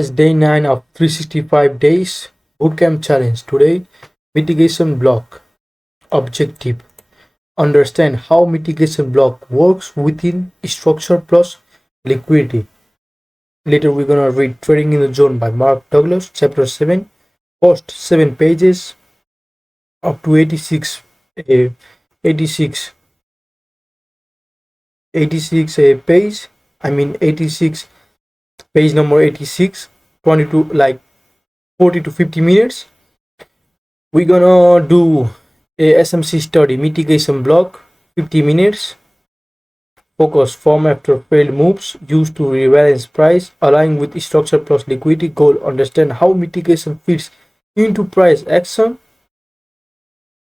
It's day 9 of 365 days bootcamp challenge. Today, mitigation block objective. Understand how mitigation block works within structure plus liquidity. Later, we're gonna read Trading in the Zone by Mark Douglas, chapter 7, first 7 pages up to 86, 86, 86 page. 86 page number 86, 22 like 40 to 50 minutes. We're gonna do a SMC study mitigation block 50 minutes. Focus form after failed moves used to rebalance price align with structure plus liquidity goal. Understand how mitigation fits into price action.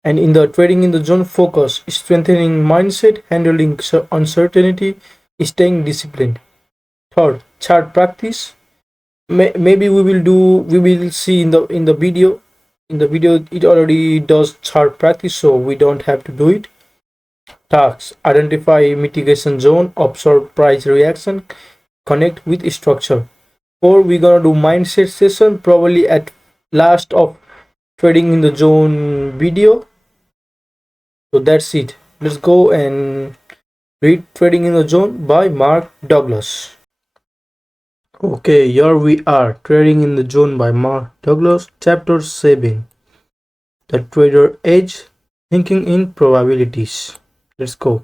And in the trading in the zone, focus strengthening mindset, handling uncertainty, staying disciplined. Third, chart practice. Maybe we will see in the video. In the video it already does chart practice, so we don't have to do it. Tasks: identify mitigation zone, observe price reaction, connect with structure. Or we're gonna do mindset session probably at last of trading in the zone video. So that's it. Let's go and read Trading in the Zone by Mark Douglas. Okay, here we are, Trading in the Zone by Mark Douglas, chapter 7, The Trader Edge, Thinking in Probabilities. Let's go.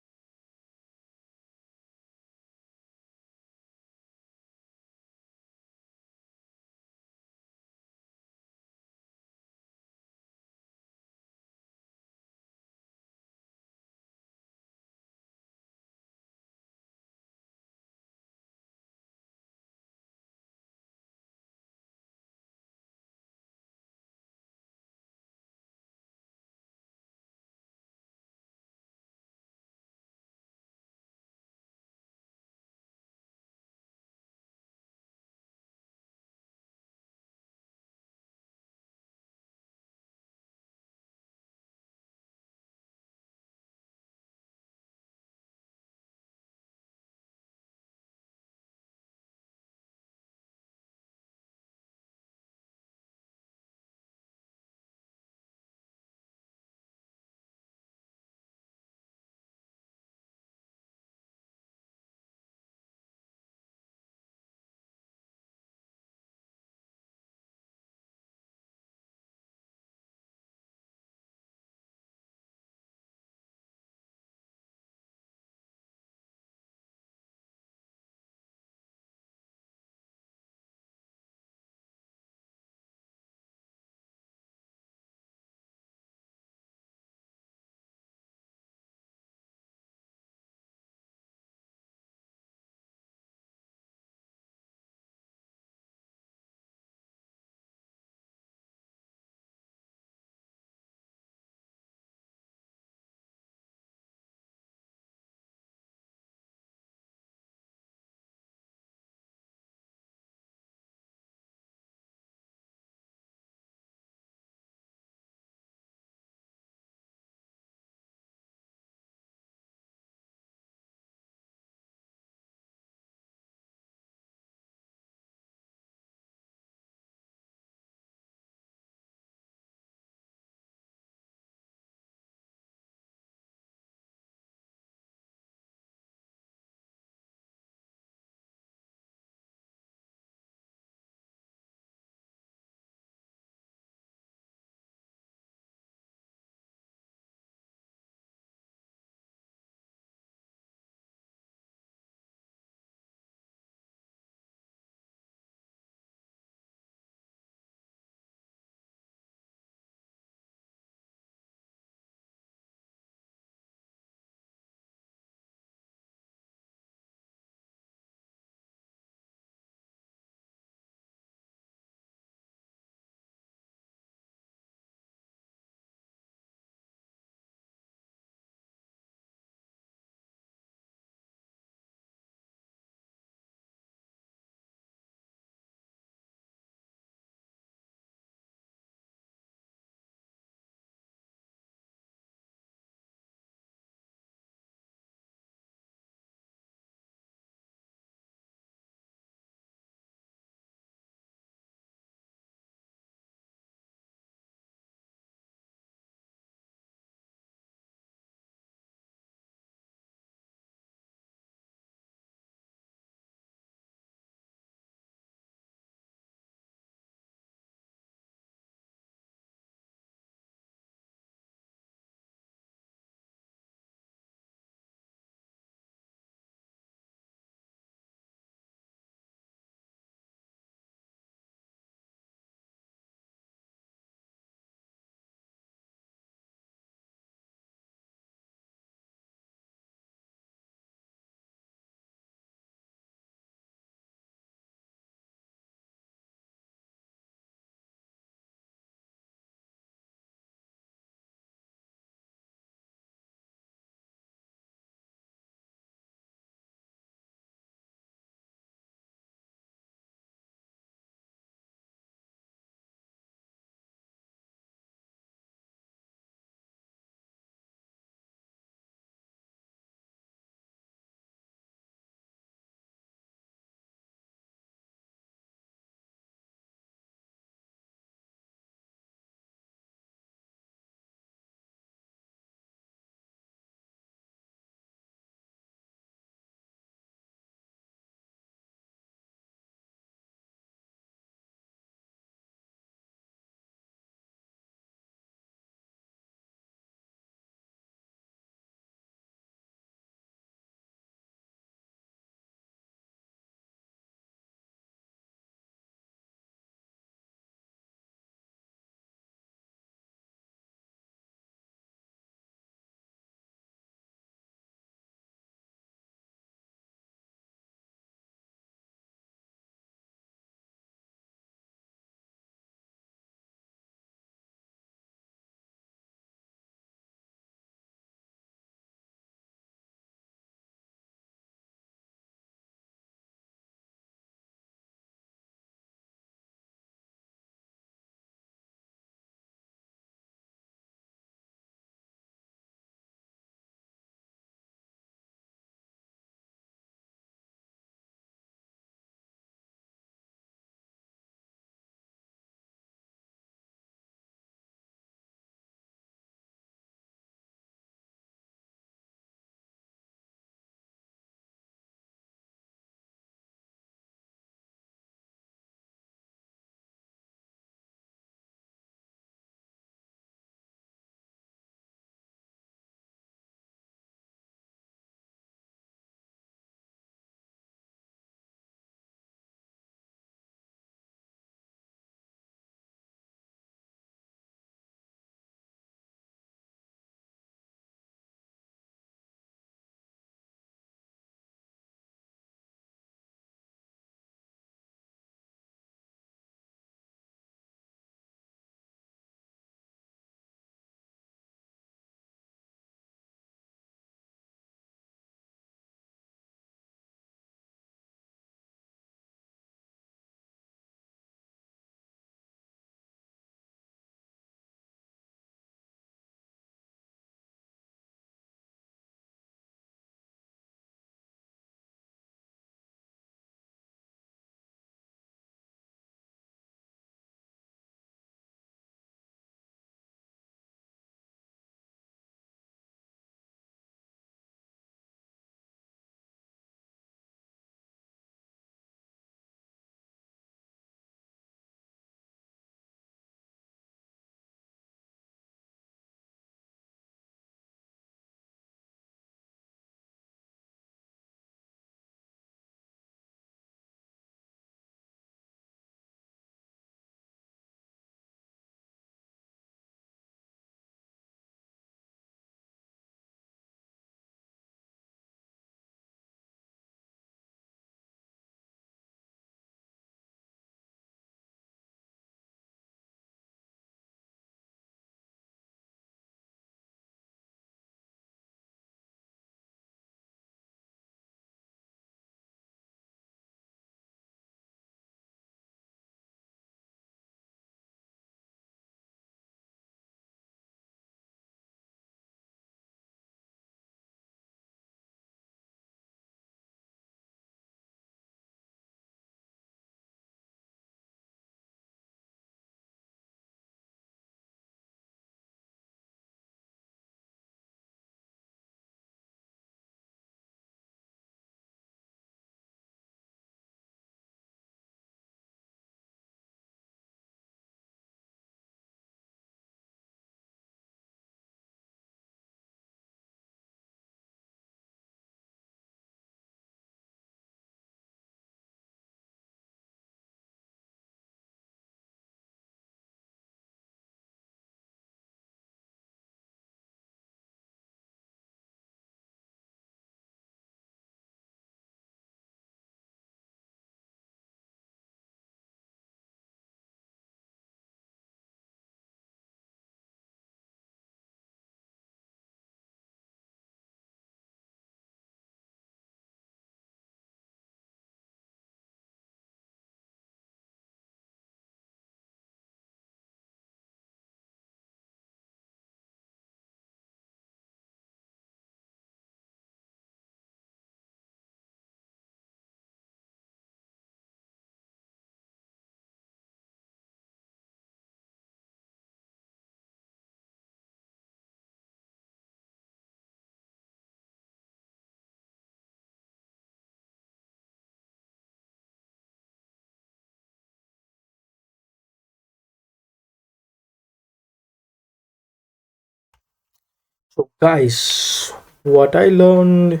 So guys, what I learned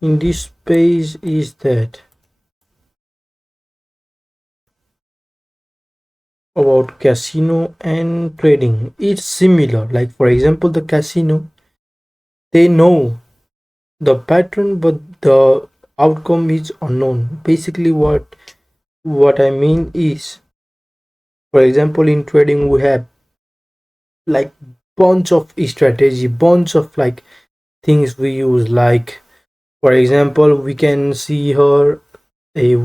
in this space is that about casino and trading, it's similar. Like for example, the casino, they know the pattern, but the outcome is unknown. Basically, what I mean is, for example, in trading we have like bunch of strategy, bunch of like things we use. Like for example, we can see here a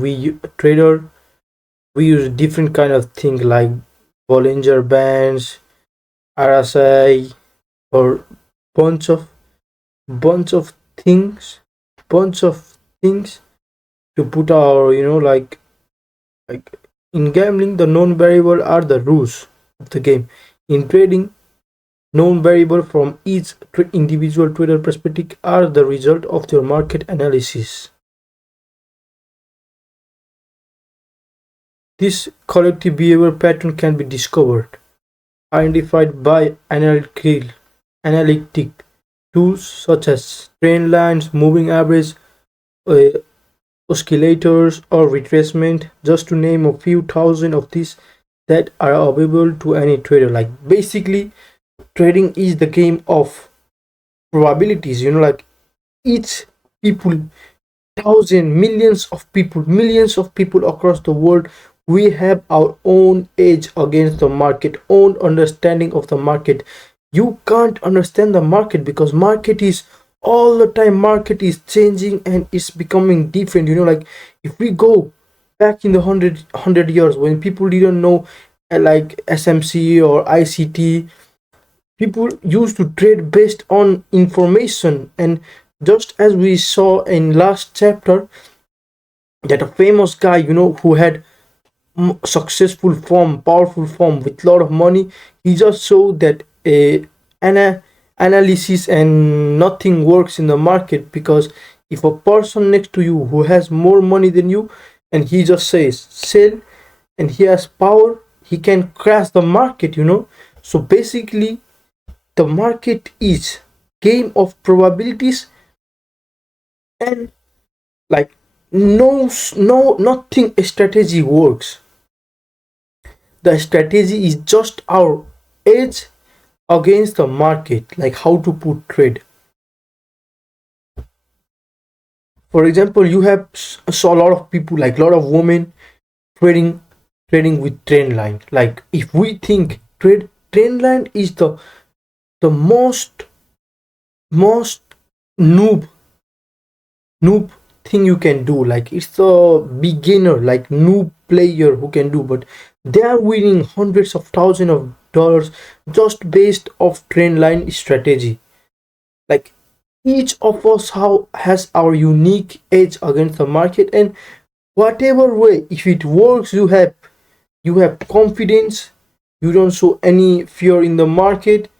trader, we use different kind of thing like Bollinger Bands, RSI, or bunch of bunch of things, bunch of things to put our, like in gambling, the known variable are the rules of the game. In trading, known variable from each individual trader perspective are the result of their market analysis. This collective behavior pattern can be discovered, identified by analytic tools such as trend lines, moving average, uh, oscillators, or retracement, just to name a few thousand of these that are available to any trader. Like basically, trading is the game of probabilities. Like each people, thousand, millions of people across the world, we have our own edge against the market, own understanding of the market. You can't understand the market because market is all the time, market is changing and it's becoming different. Like if we go back in the hundred years when people didn't know like SMC or ICT, people used to trade based on information. And just as we saw in last chapter, that a famous guy, who had successful firm, powerful firm with lot of money, he just showed that ana- analysis and nothing works in the market. Because if a person next to you who has more money than you and he just says sell and he has power, he can crash the market. So basically, the market is game of probabilities. And like no nothing strategy works. The strategy is just our edge against the market, like how to put trade. For example, you have saw a lot of people, like a lot of women trading with trend line. Like if we think trend line is the most noob noob thing you can do. Like it's the beginner, like noob player who can do, but they are winning hundreds of thousands of dollars just based off trend line strategy. Like each of us how has our unique edge against the market, and whatever way, if it works, you have confidence, you don't show any fear in the market,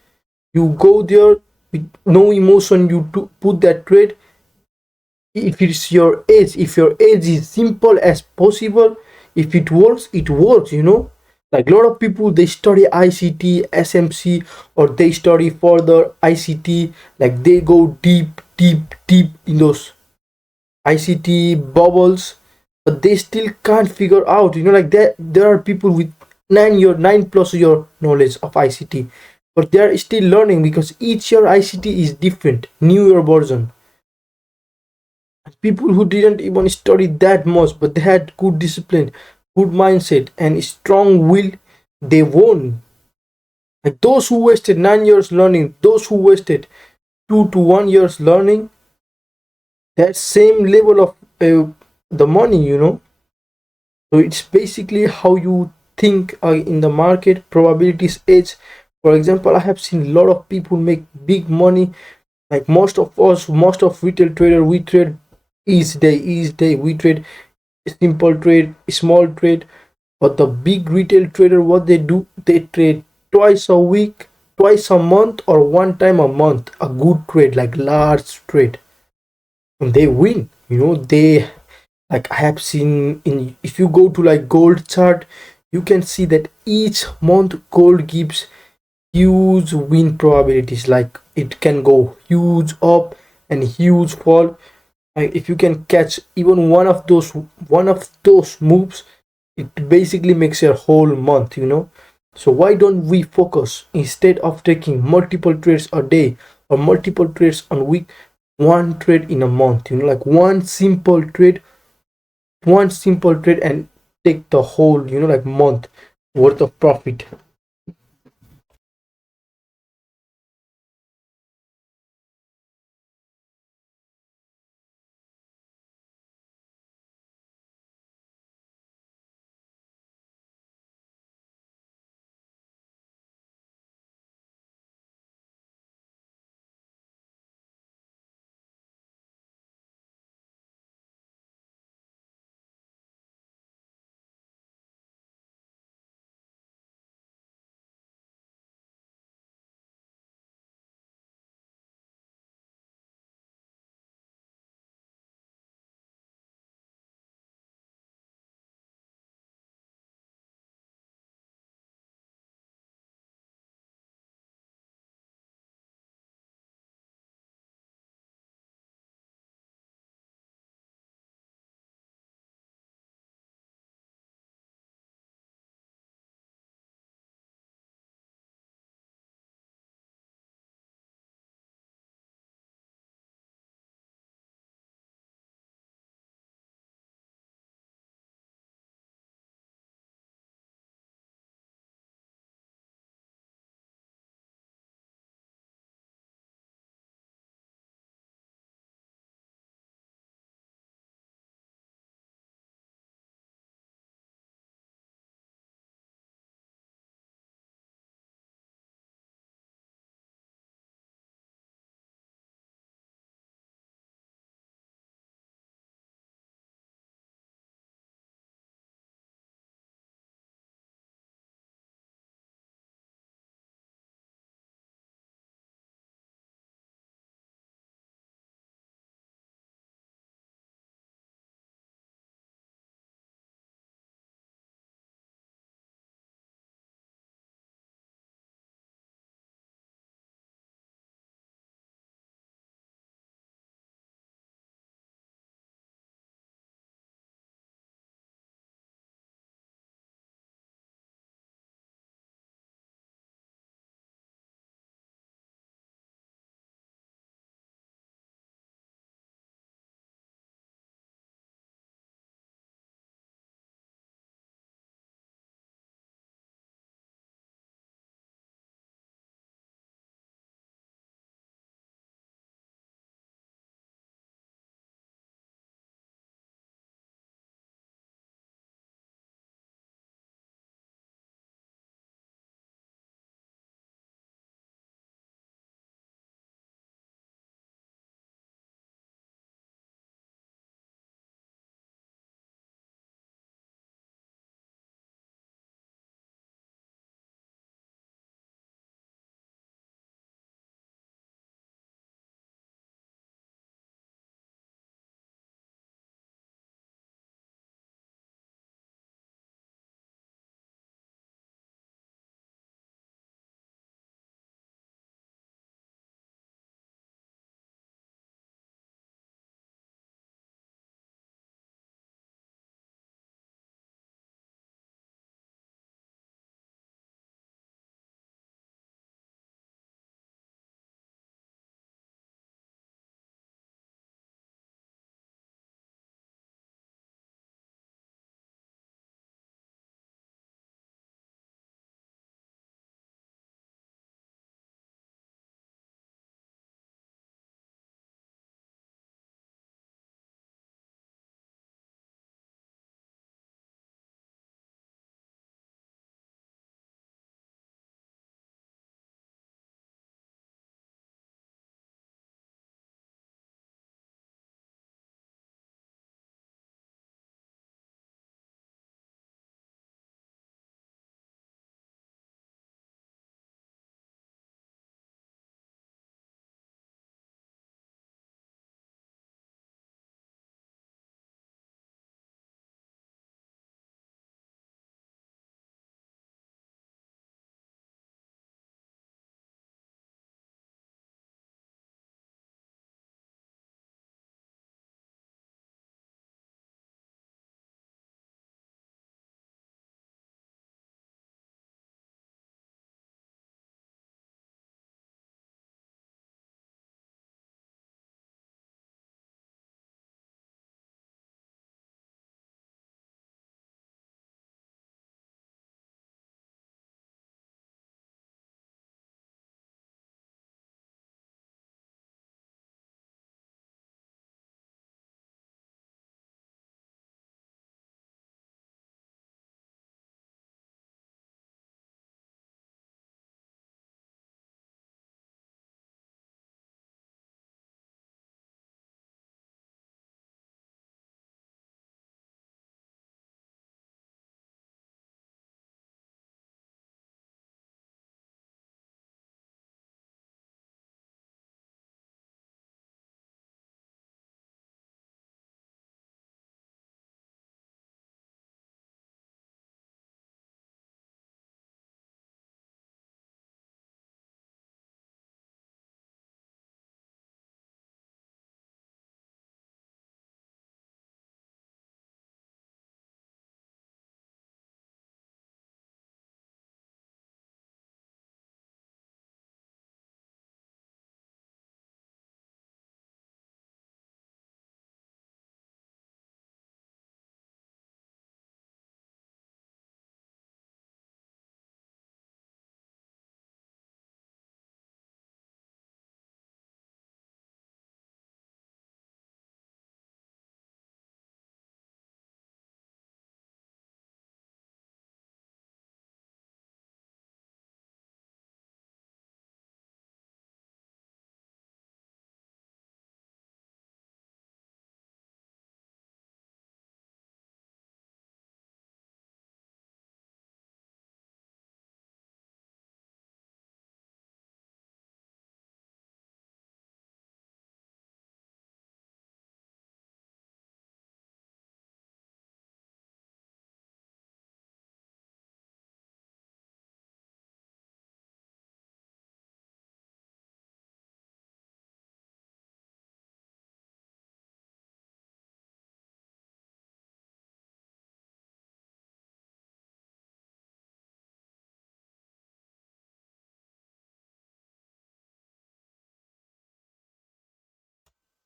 you go there with no emotion, you put that trade. If it's your edge, if your edge is simple as possible, if it works, it works. Like a lot of people, they study ICT, SMC, or they study further ICT, like they go deep in those ICT bubbles, but they still can't figure out, like that there are people with 9+ year knowledge of ICT, but they are still learning because each year ICT is different, new year version. People who didn't even study that much, but they had good discipline, good mindset, and strong will, they won. Like those who wasted 9 years learning, those who wasted 2 to 1 years learning, that same level of the money. So it's basically how you think in the market, probabilities edge. For example, I have seen a lot of people make big money. Like most of us, most of retail trader, we trade each day. We trade simple trade, small trade. But the big retail trader, what they do, they trade twice a week, twice a month, or one time a month. A good trade, like large trade, and they win. They, like I have seen in, if you go to like gold chart, you can see that each month gold gives huge win probabilities, like it can go huge up and huge fall. If you can catch even one of those moves, it basically makes your whole month. So why don't we focus, instead of taking multiple trades a day or multiple trades on week, one trade in a month, like one simple trade and take the whole, like month worth of profit.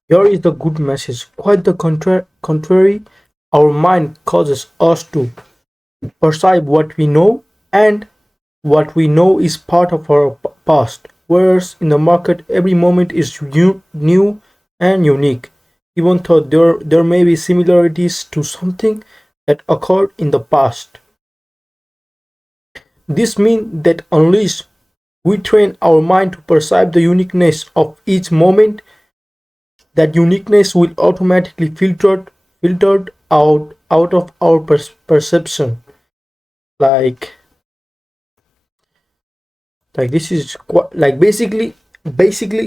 Here is the good message. Quite the contrary, our mind causes us to perceive what we know, and what we know is part of our past. Whereas in the market, every moment is new and unique, even though there may be similarities to something that occurred in the past. This means that unless we train our mind to perceive the uniqueness of each moment, that uniqueness will automatically filtered out of our perception. Like this is like basically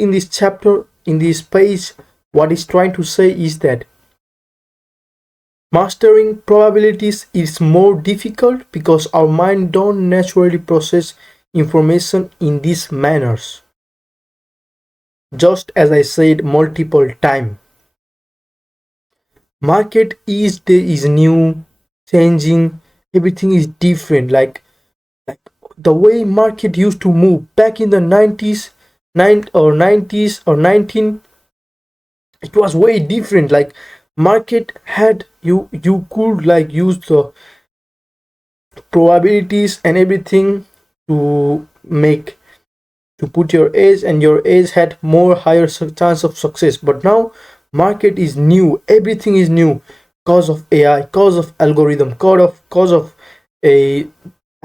in this chapter, in this page, what it's trying to say is that mastering probabilities is more difficult because our mind don't naturally process information in these manners. Just as I said multiple times, market each day is new, changing, everything is different. Like the way market used to move back in the 90s, 90s or 19, it was way different. Like market had you could like use the probabilities and everything to make to put your age, and your age had more higher chance of success. But now market is new, everything is new, cause of AI, cause of algorithm, cause of a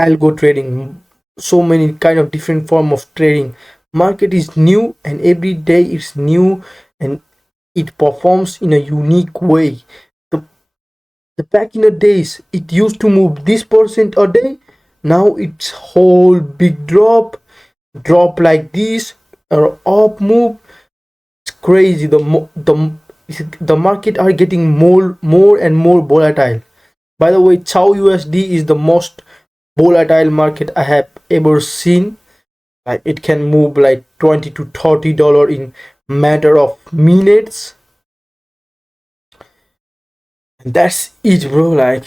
algo trading, so many kind of different form of trading. Market is new, and every day it's new, and it performs in a unique way. The, the back in the days, it used to move this percent a day. Now it's whole big drop like this, or up move. It's crazy. The market are getting more and more volatile. By the way, Chow USD is the most volatile market I have ever seen. Like it can move like 20 to $30 in matter of minutes. And that's it, bro. Like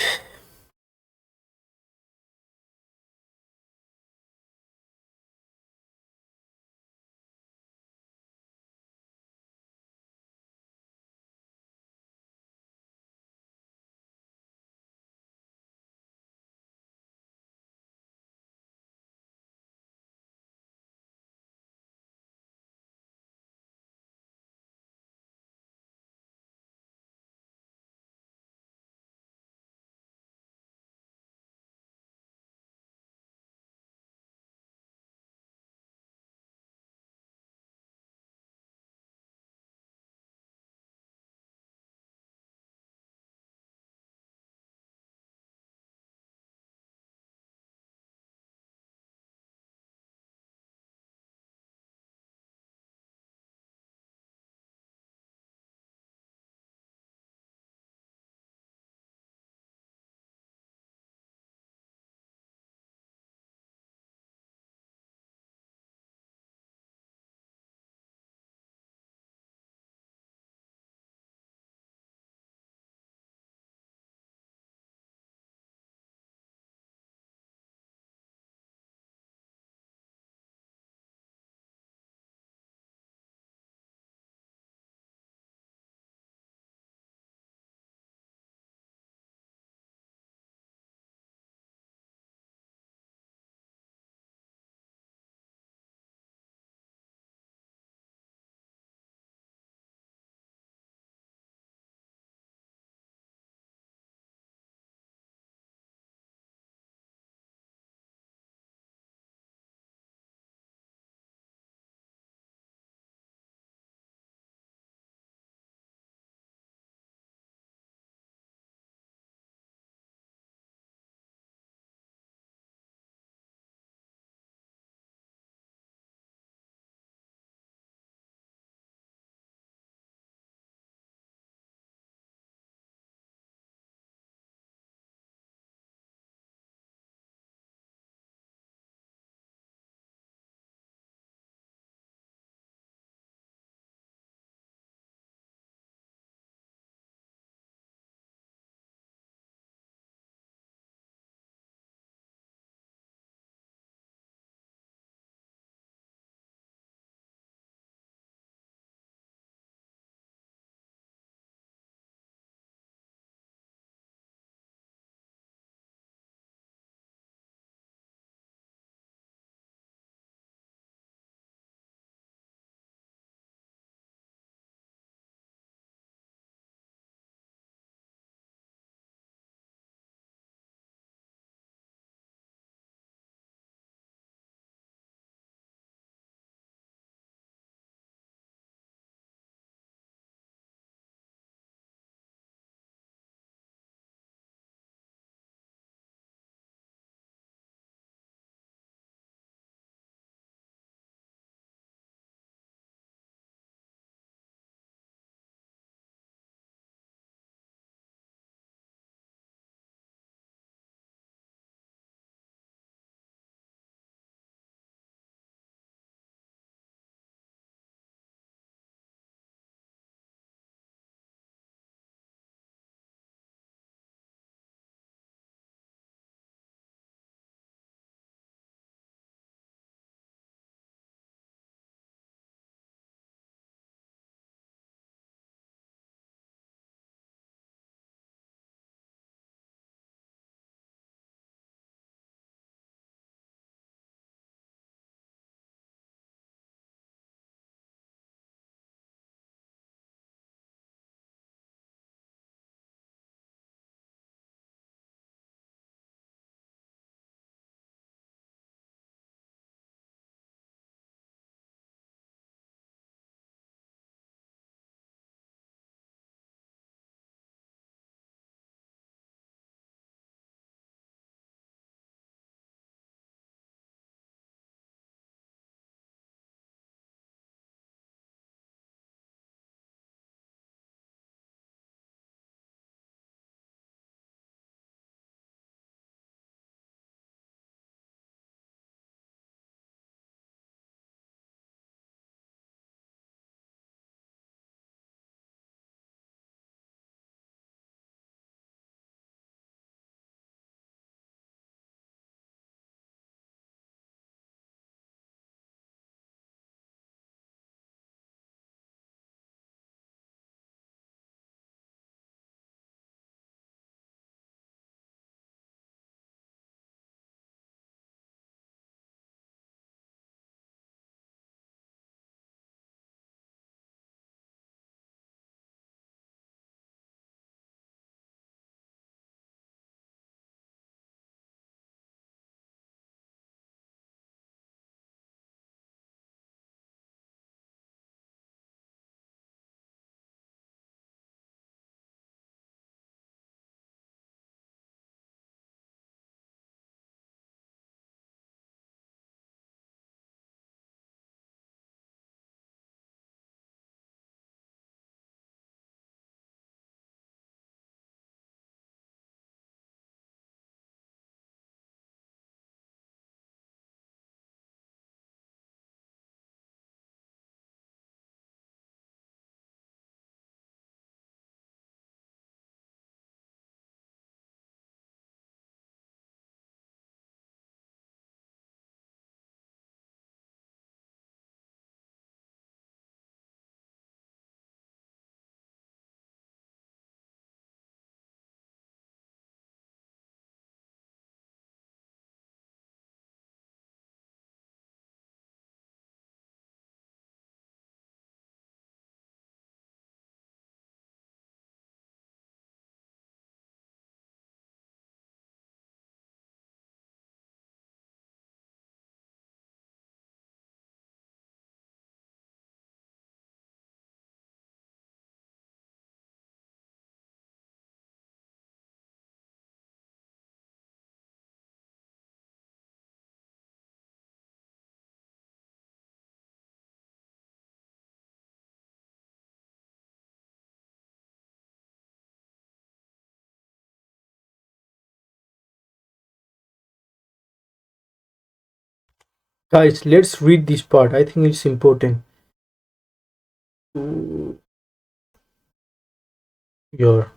Guys, let's read this part. I think it's important. Your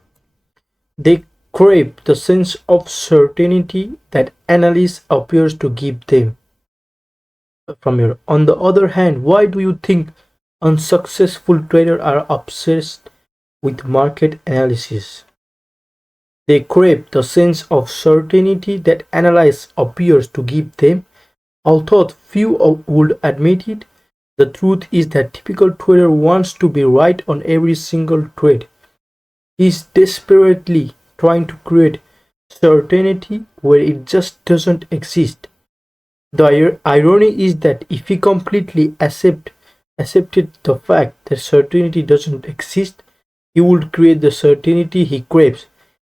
They crave the sense of certainty that analysis appears to give them. From your On the other hand, why do you think unsuccessful traders are obsessed with market analysis? They crave the sense of certainty that analysis appears to give them. Although few would admit it, the truth is that typical trader wants to be right on every single trade. He is desperately trying to create certainty where it just doesn't exist. The irony is that if he completely accepted the fact that certainty doesn't exist, he would create the certainty he craves.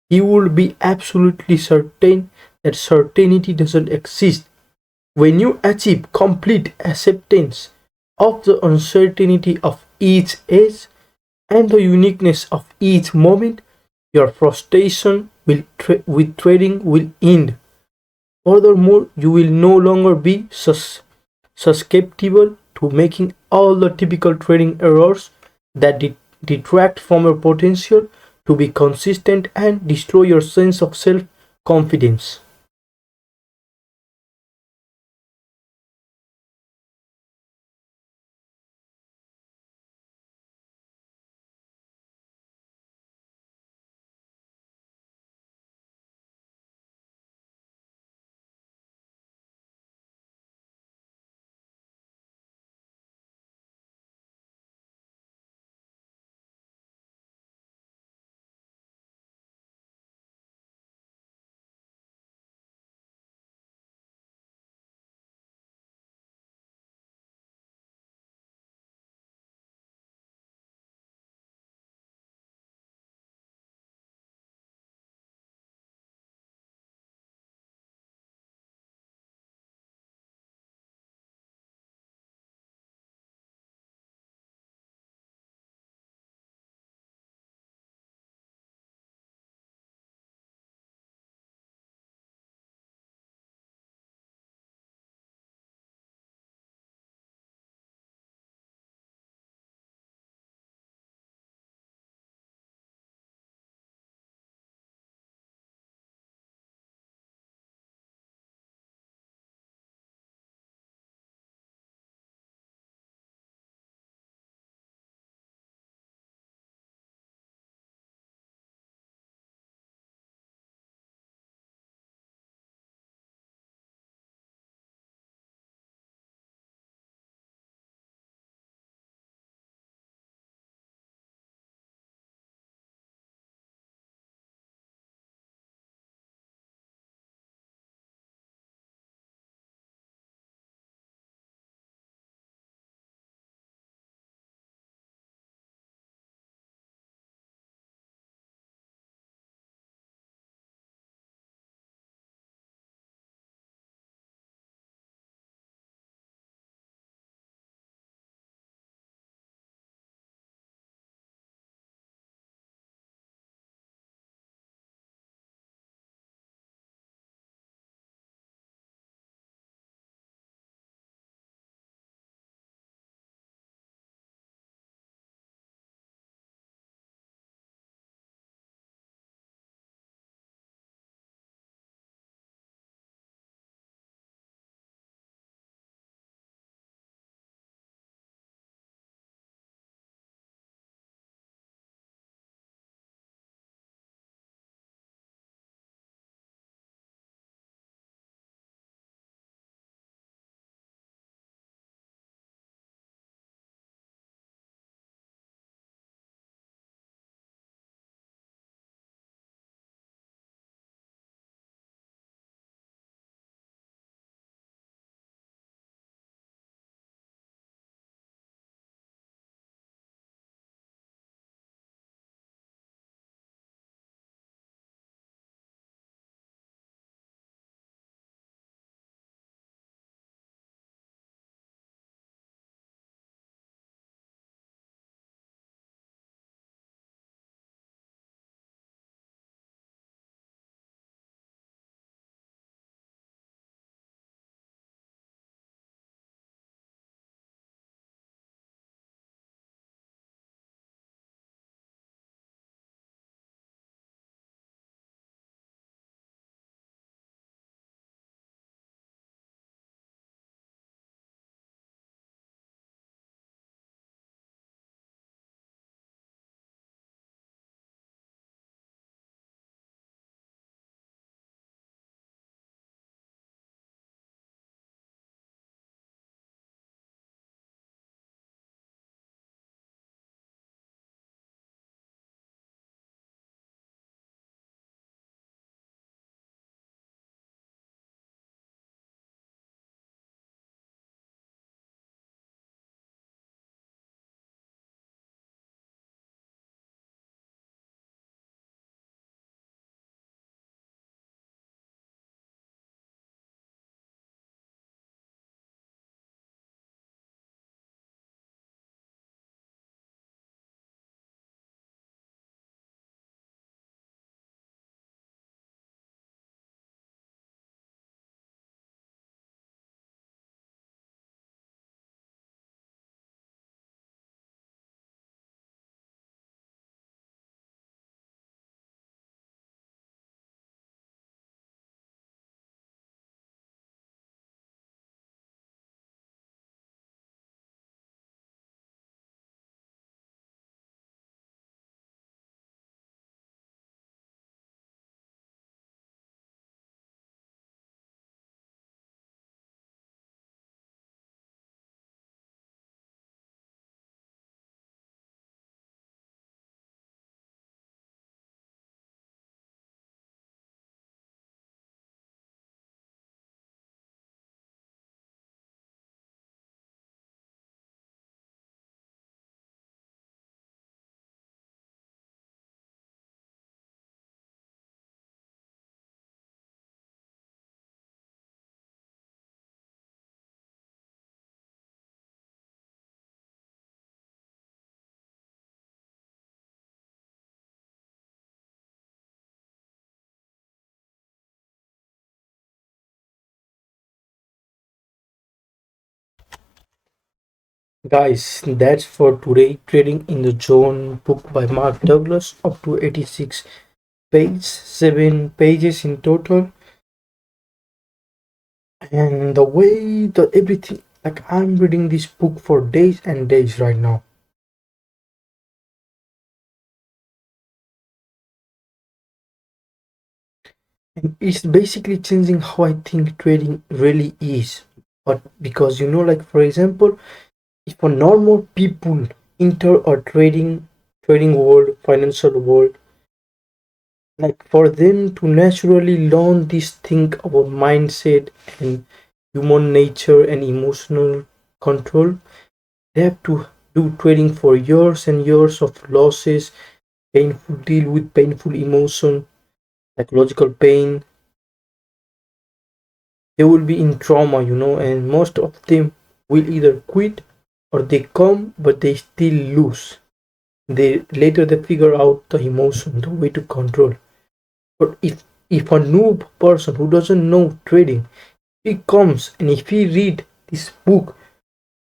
He would be absolutely certain that certainty doesn't exist. When you achieve complete acceptance of the uncertainty of each edge and the uniqueness of each moment, your frustration with trading will end. Furthermore, you will no longer be susceptible to making all the typical trading errors that detract from your potential to be consistent and destroy your sense of self confidence. Guys, that's for today. Trading in the Zone, book by Mark Douglas, up to 86 pages, 7 pages in total. And the way the everything, like I'm reading this book for days and days right now. And it's basically changing how I think trading really is. But because like for example, if a normal people enter a trading world, financial world, like for them to naturally learn this thing about mindset and human nature and emotional control, they have to do trading for years and years of losses, painful deal with painful emotion, psychological pain. They will be in trauma, and most of them will either quit or they come but they still lose. They figure out the emotion, the way to control. But if a noob person who doesn't know trading, he comes and if he read this book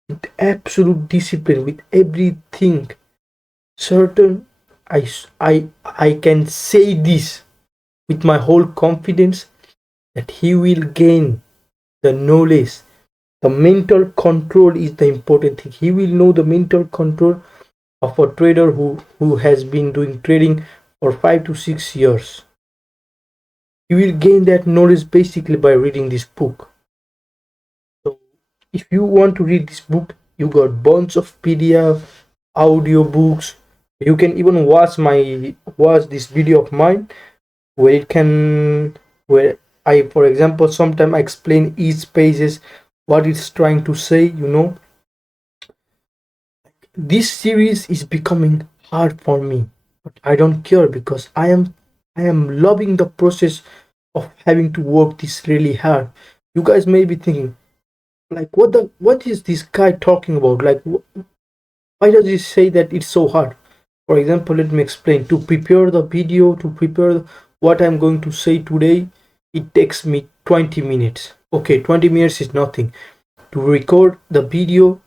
with absolute discipline, with everything certain, I can say this with my whole confidence that he will gain the knowledge. The mental control is the important thing. He will know the mental control of a trader who has been doing trading for 5 to 6 years. You will gain that knowledge basically by reading this book. So if you want to read this book, you got bunch of PDF, audio books. You can even watch this video of mine where it can where I, for example, sometimes I explain each pages what it's trying to say. This series is becoming hard for me, but I don't care because I am loving the process of having to work this really hard. You guys may be thinking, like, what is this guy talking about? Like, why does he say that it's so hard? For example, let me explain. To prepare the video, to prepare what I'm going to say today, it takes me 20 minutes. Okay, 20 minutes is nothing. To record the video,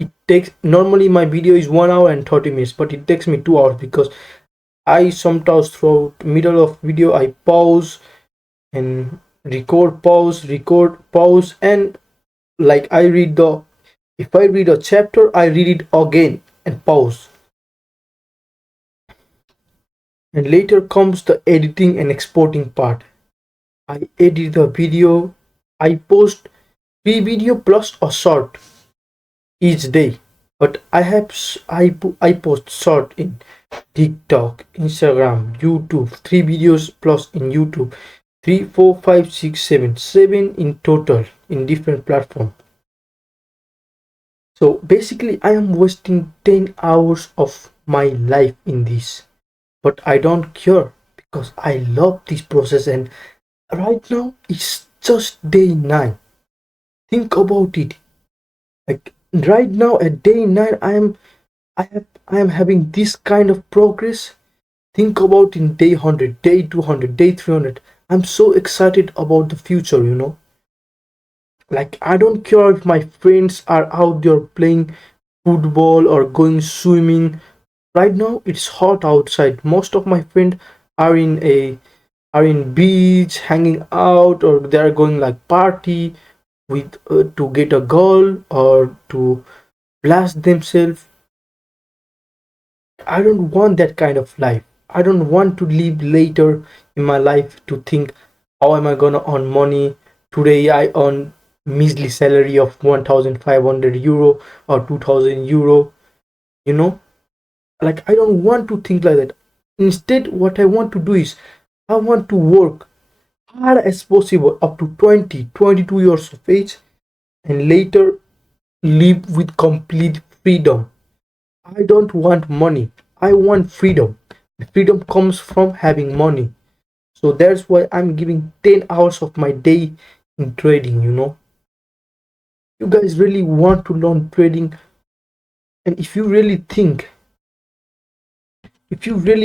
it takes, normally my video is 1 hour and 30 minutes, but it takes me 2 hours because I sometimes throughout middle of video I pause and record, pause, and like I read the, if I read a chapter, I read it again and pause. And later comes the editing and exporting part. I edit the video. I post 3 video plus a short each day. But I post short in TikTok, Instagram, YouTube, 3 videos plus in YouTube, 3, 4, 5, 6, 7, 7 in total in different platforms. So basically, I am wasting 10 hours of my life in this, but I don't care because I love this process. And right now, it's just day 9. Think about it. Like right now, at day 9, I am having this kind of progress. Think about in day 100, day 200, day 300. I'm so excited about the future. Like I don't care if my friends are out there playing football or going swimming. Right now it's hot outside. Most of my friends are in beach hanging out, or they're going like party with to get a girl or to blast themselves. I don't want that kind of life. I don't want to live later in my life to think, how am I gonna earn money? Today I earn measly salary of 1,500 euro or 2,000 euro. You know, like I don't want to think like that. Instead, what I want to do is I want to work hard as possible up to 20, 22 years of age, and later live with complete freedom. I don't want money. I want freedom. Freedom comes from having money. So that's why I'm giving 10 hours of my day in trading. You guys really want to learn trading, and if you really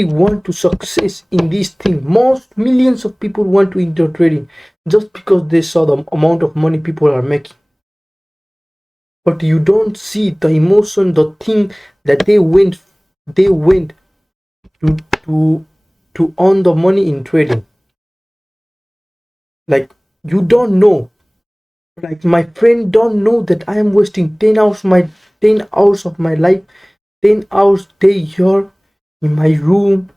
want to success in this thing, most millions of people want to enter trading just because they saw the amount of money people are making. but you don't see the emotion, the thing that they went to to to earn the money in trading. Like, you don't know. Like, my friend don't know that I am wasting 10 hours of my life, 10 hours day here in my room,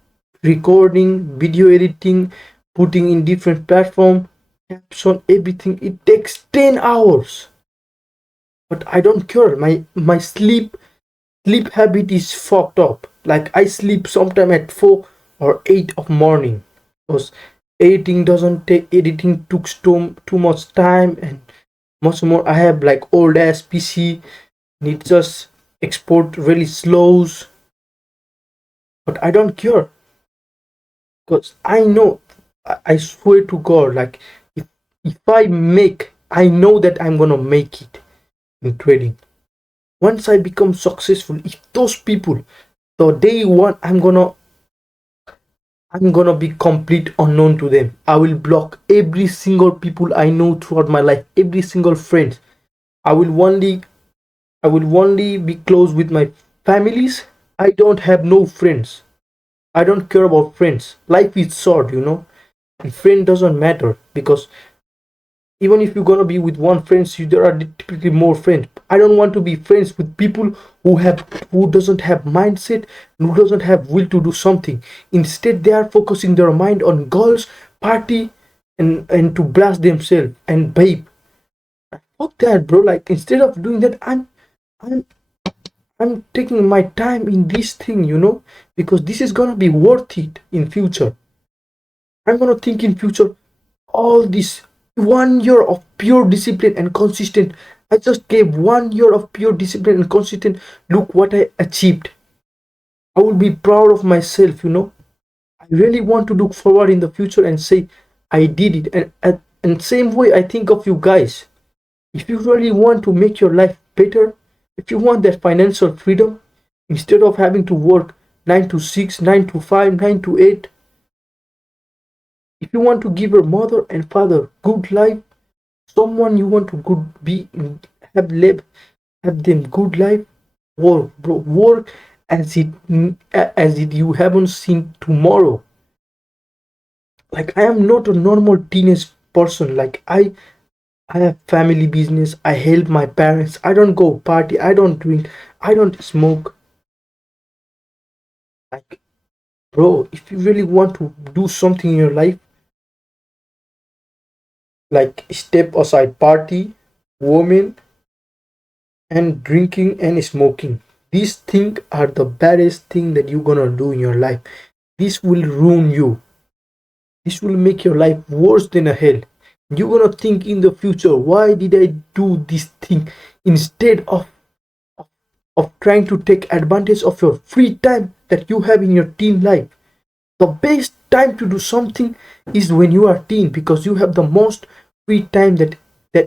recording, video editing, putting in different platform, caption, everything. It takes 10 hours. But I don't care. My sleep habit is fucked up. Like, I sleep sometime at 4 or 8 of morning, because editing took too much time, and much more. I have like old ass PC, need just export really slows. But I don't care, because I know, I swear to God, like, if I make, I know that I'm gonna make it in trading. Once I become successful, if those people, the day one, I'm gonna be complete unknown to them. I will block every single people I know throughout my life, every single friend. I will only I will only be close with my families. I don't have no friends. I don't care about friends. Life is short. And friend doesn't matter, because even if you're gonna be with one friend, there are typically more friends. I don't want to be friends with people who doesn't have mindset and who doesn't have will to do something. Instead, they are focusing their mind on girls, party, and to blast themselves and babe. Fuck that, bro. Like, instead of doing that, I'm I'm taking my time in this thing, because this is gonna be worth it in future. I'm gonna think in future, all this 1 year of pure discipline and consistent. I just gave 1 year of pure discipline and consistent. Look what I achieved. I will be proud of myself. I really want to look forward in the future and say I did it. And same way I think of you guys. If you really want to make your life better, if you want that financial freedom, instead of having to work 9 to 6, 9 to 5, 9 to 8, if you want to give your mother and father good life, someone you want to good be have live have them good life, work, bro, work as it you haven't seen tomorrow. Like, I am not a normal teenage person. Like, I have family business. I help my parents. I don't go party. I don't drink. I don't smoke. Like, bro, if you really want to do something in your life, like, step aside party, women, and drinking and smoking. These things are the baddest thing that you're gonna do in your life. This will ruin you. This will make your life worse than a hell. You're gonna think in the future, why did I do this thing, instead of trying to take advantage of your free time that you have in your teen life. The best time to do something is when you are teen, because you have the most free time that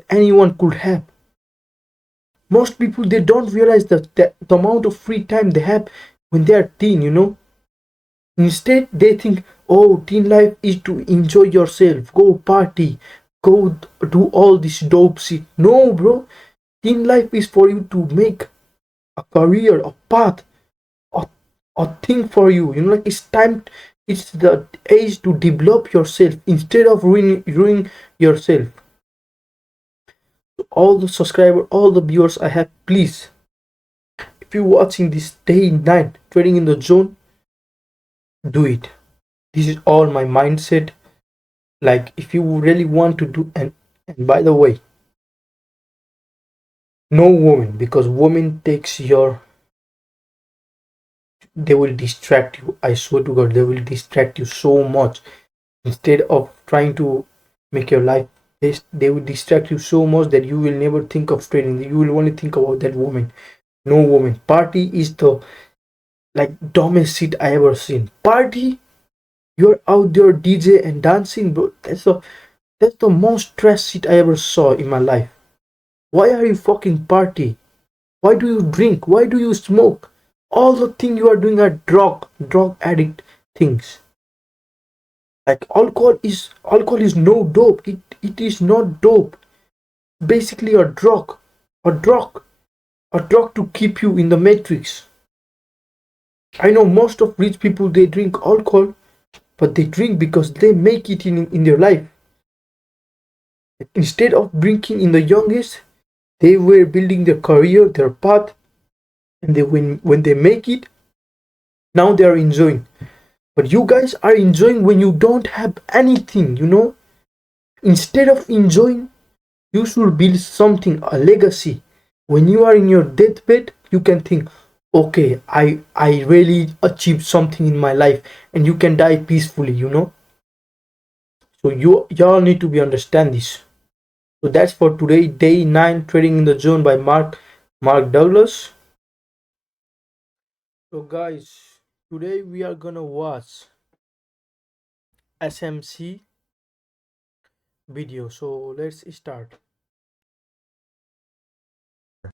anyone could have. Most people, they don't realize the amount of free time they have when they are teen. Instead, they think, oh, teen life is to enjoy yourself, go party, go do all this dope shit. No, bro. Teen life is for you to make a career, a path, a, a thing for you. Like, it's the age to develop yourself instead of ruining yourself. All the subscribers, all the viewers I have, please, if you're watching this day and night trading in the zone, do it. This is all my mindset. Like, if you really want to do, and by the way, no woman, because woman takes your, they will distract you. I swear to God, they will distract you so much. Instead of trying to make your life best, they will distract you so much that you will never think of trading. You will only think about that woman. No woman. Party is the, like, dumbest shit I ever seen. Party, you're out there DJ and dancing, bro. That's the most trash shit I ever saw in my life. Why are you fucking party? Why do you drink? Why do you smoke? All the things you are doing are drug addict things. Like, alcohol is no dope. It is not dope. Basically a drug. A drug. a drug to keep you in the matrix. I know most of rich people, they drink alcohol, but they drink because they make it in their life. Instead of drinking in the youngest, they were building their career, their path, and when they make it, now they are enjoying. But you guys are enjoying when you don't have anything, you know? Instead of enjoying, you should build something, a legacy. When you are in your deathbed, you can think, okay, I really achieved something in my life, and you can die peacefully, you know? So y'all need to be understand this. So that's for today, day 9, Trading in the Zone by Mark Douglas. So guys, today we are gonna watch SMC video. So let's start.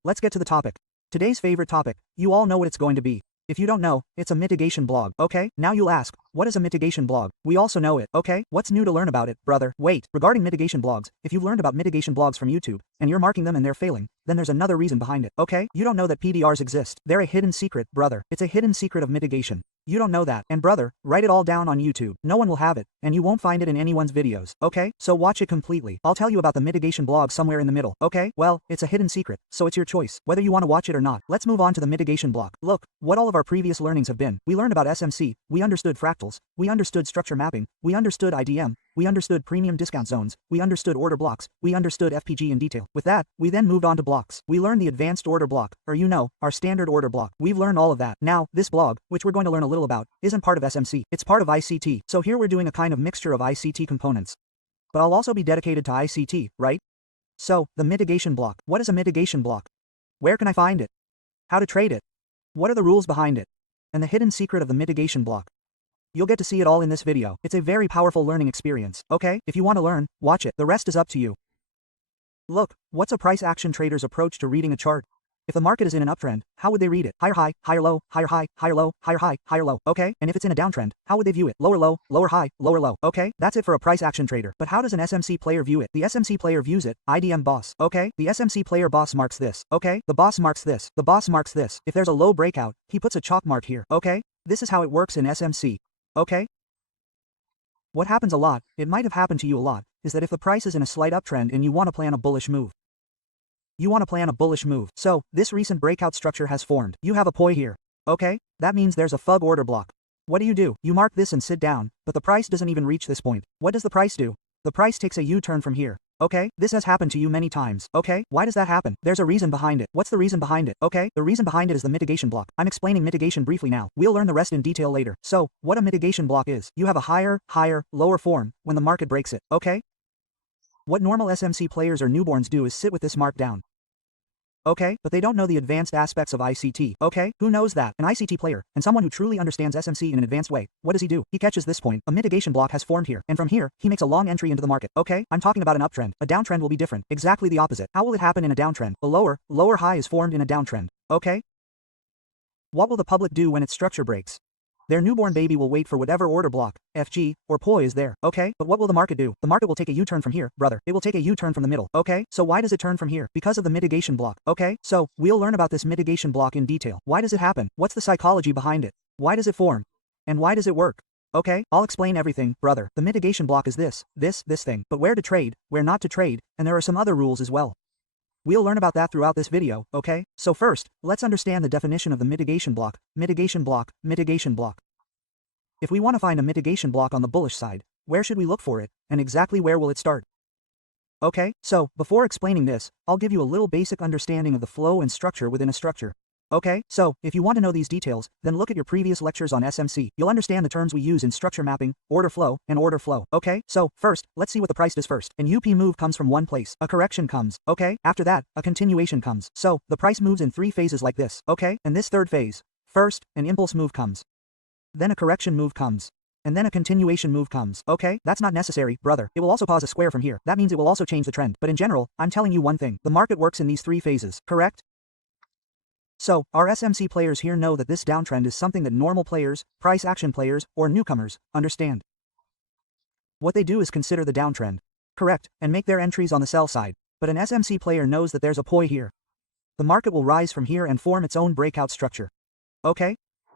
Let's get to the topic. Today's favorite topic. You all know what it's going to be. If you don't know, it's a mitigation blog, okay? Now you'll ask, what is a mitigation blog? We also know it, okay? What's new to learn about it, brother? Wait, regarding mitigation blogs, if you've learned about mitigation blogs from YouTube, and you're marking them and they're failing, then there's another reason behind it, okay? You don't know that PDRs exist. They're a hidden secret, brother. It's a hidden secret of mitigation. You don't know that, and brother, write it all down on YouTube. No one will have it, and you won't find it in anyone's videos, okay? So watch it completely. I'll tell you about the mitigation blog somewhere in the middle, okay? Well, it's a hidden secret, so it's your choice, whether you want to watch it or not. Let's move on to the mitigation block. Look, what all of our previous learnings have been. We learned about SMC, we understood fractals, we understood structure mapping, we understood IDM, we understood premium discount zones, we understood order blocks, we understood FPG in detail. With that, we then moved on to blocks. We learned the advanced order block, or our standard order block. We've learned all of that. Now, this blog, which we're going to learn a little about, isn't part of SMC. It's part of ICT. So here we're doing a kind of mixture of ICT components. But I'll also be dedicated to ICT, right? So, the mitigation block. What is a mitigation block? Where can I find it? How to trade it? What are the rules behind it? And the hidden secret of the mitigation block. You'll get to see it all in this video. It's a very powerful learning experience, okay? If you want to learn, watch it. The rest is up to you. Look, what's a price action trader's approach to reading a chart? If the market is in an uptrend, how would they read it? Higher high, higher low, higher high, higher low, higher high, higher low, okay? And if it's in a downtrend, how would they view it? Lower low, lower high, lower low, okay? That's it for a price action trader. But how does an SMC player view it? The SMC player views it, IDM boss, okay? The SMC player boss marks this, okay? The boss marks this, the boss marks this. If there's a low breakout, he puts a chalk mark here, okay? This is how it works in SMC, okay? What happens a lot, it might have happened to you a lot, is that if the price is in a slight uptrend and you want to plan a bullish move, So, this recent breakout structure has formed. You have a POI here. Okay? That means there's a FUG order block. What do? You mark this and sit down, but the price doesn't even reach this point. What does the price do? The price takes a U-turn from here. Okay? This has happened to you many times. Okay? Why does that happen? There's a reason behind it. What's the reason behind it? Okay? The reason behind it is the mitigation block. I'm explaining mitigation briefly now. We'll learn the rest in detail later. So, what a mitigation block is. You have a higher, lower form when the market breaks it. Okay? What normal SMC players or newborns do is sit with this mark down. Okay, but they don't know the advanced aspects of ICT. Okay, who knows that? An ICT player, and someone who truly understands SMC in an advanced way, what does he do? He catches this point, a mitigation block has formed here, and from here, he makes a long entry into the market. Okay, I'm talking about an uptrend. A downtrend will be different, exactly the opposite. How will it happen in a downtrend? A lower high is formed in a downtrend. Okay? What will the public do when its structure breaks? Their newborn baby will wait for whatever order block, FG, or POI is there, okay? But what will the market do? The market will take a U-turn from here, brother. It will take a U-turn from the middle, okay? So why does it turn from here? Because of the mitigation block, okay? So, we'll learn about this mitigation block in detail. Why does it happen? What's the psychology behind it? Why does it form? And why does it work? Okay, I'll explain everything, brother. The mitigation block is this thing. But where to trade, where not to trade, and there are some other rules as well. We'll learn about that throughout this video, okay? So first, let's understand the definition of the mitigation block. Mitigation block. If we want to find a mitigation block on the bullish side, where should we look for it, and exactly where will it start? Okay, so, before explaining this, I'll give you a little basic understanding of the flow and structure within a structure. Okay, so, if you want to know these details, then look at your previous lectures on SMC. You'll understand the terms we use in structure mapping, order flow, and order flow. Okay, so, first, let's see what the price does first. An UP move comes from one place. A correction comes. Okay, after that, a continuation comes. So, the price moves in 3 phases like this. Okay, and this third phase. First, an impulse move comes. Then a correction move comes. And then a continuation move comes. Okay, that's not necessary, brother. It will also cause a square from here. That means it will also change the trend. But in general, I'm telling you one thing. The market works in these 3 phases, correct? So, our SMC players here know that this downtrend is something that normal players, price action players, or newcomers, understand. What they do is consider the downtrend. Correct, and make their entries on the sell side. But an SMC player knows that there's a POI here. the market will rise from here and form its own breakout structure. Okay?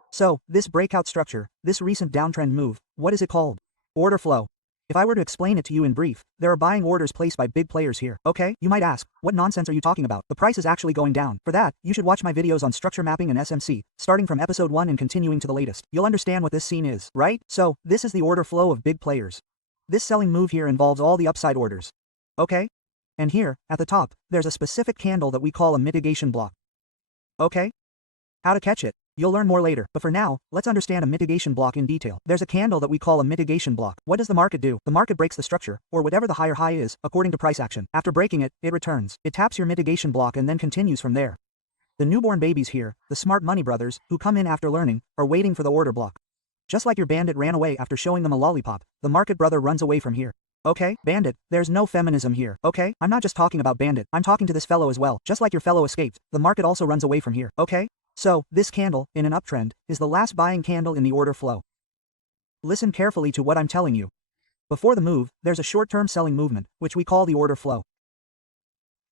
So, this breakout structure, this recent downtrend move, what is it called? Order flow. If I were to explain it to you in brief, there are buying orders placed by big players here. Okay, you might ask, what nonsense are you talking about? The price is actually going down. For that, you should watch my videos on structure mapping and SMC, starting from episode 1 and continuing to the latest. You'll understand what this scene is, right? So, this is the order flow of big players. This selling move here involves all the upside orders. Okay? And here, at the top, there's a specific candle that we call a mitigation block. Okay? How to catch it? You'll learn more later, but for now, let's understand a mitigation block in detail. There's a candle that we call a mitigation block. What does the market do? The market breaks the structure, or whatever the higher high is, according to price action. After breaking it, it returns. It taps your mitigation block and then continues from there. The newborn babies here, the smart money brothers, who come in after learning, are waiting for the order block. Just like your bandit ran away after showing them a lollipop, the market brother runs away from here. Okay, bandit, there's no feminism here, okay? I'm not just talking about bandit, I'm talking to this fellow as well. Just like your fellow escaped, the market also runs away from here, okay? So, this candle, in an uptrend, is the last buying candle in the order flow. Listen carefully to what I'm telling you. Before the move, there's a short-term selling movement, which we call the order flow.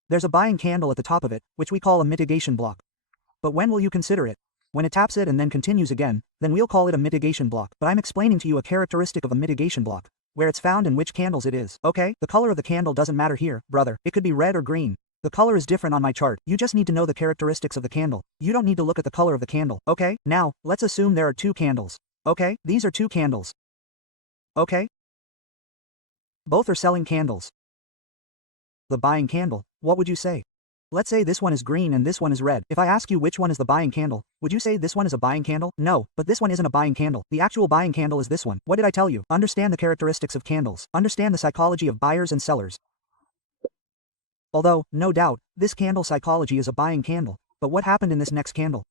There's a buying candle at the top of it, which we call a mitigation block. But when will you consider it? When it taps it and then continues again, then we'll call it a mitigation block. But I'm explaining to you a characteristic of a mitigation block, where it's found and which candles it is, okay? The color of the candle doesn't matter here, brother. It could be red or green. The color is different on my chart. You just need to know the characteristics of the candle. You don't need to look at the color of the candle, okay? Now, let's assume there are two candles. Okay, these are two candles. Okay? Both are selling candles. The buying candle, what would you say? Let's say this one is green and this one is red. If I ask you which one is the buying candle, would you say this one is a buying candle? No, but this one isn't a buying candle. The actual buying candle is this one. What did I tell you? Understand the characteristics of candles. Understand the psychology of buyers and sellers. Although, no doubt, this candle psychology is a buying candle, but what happened in this next candle?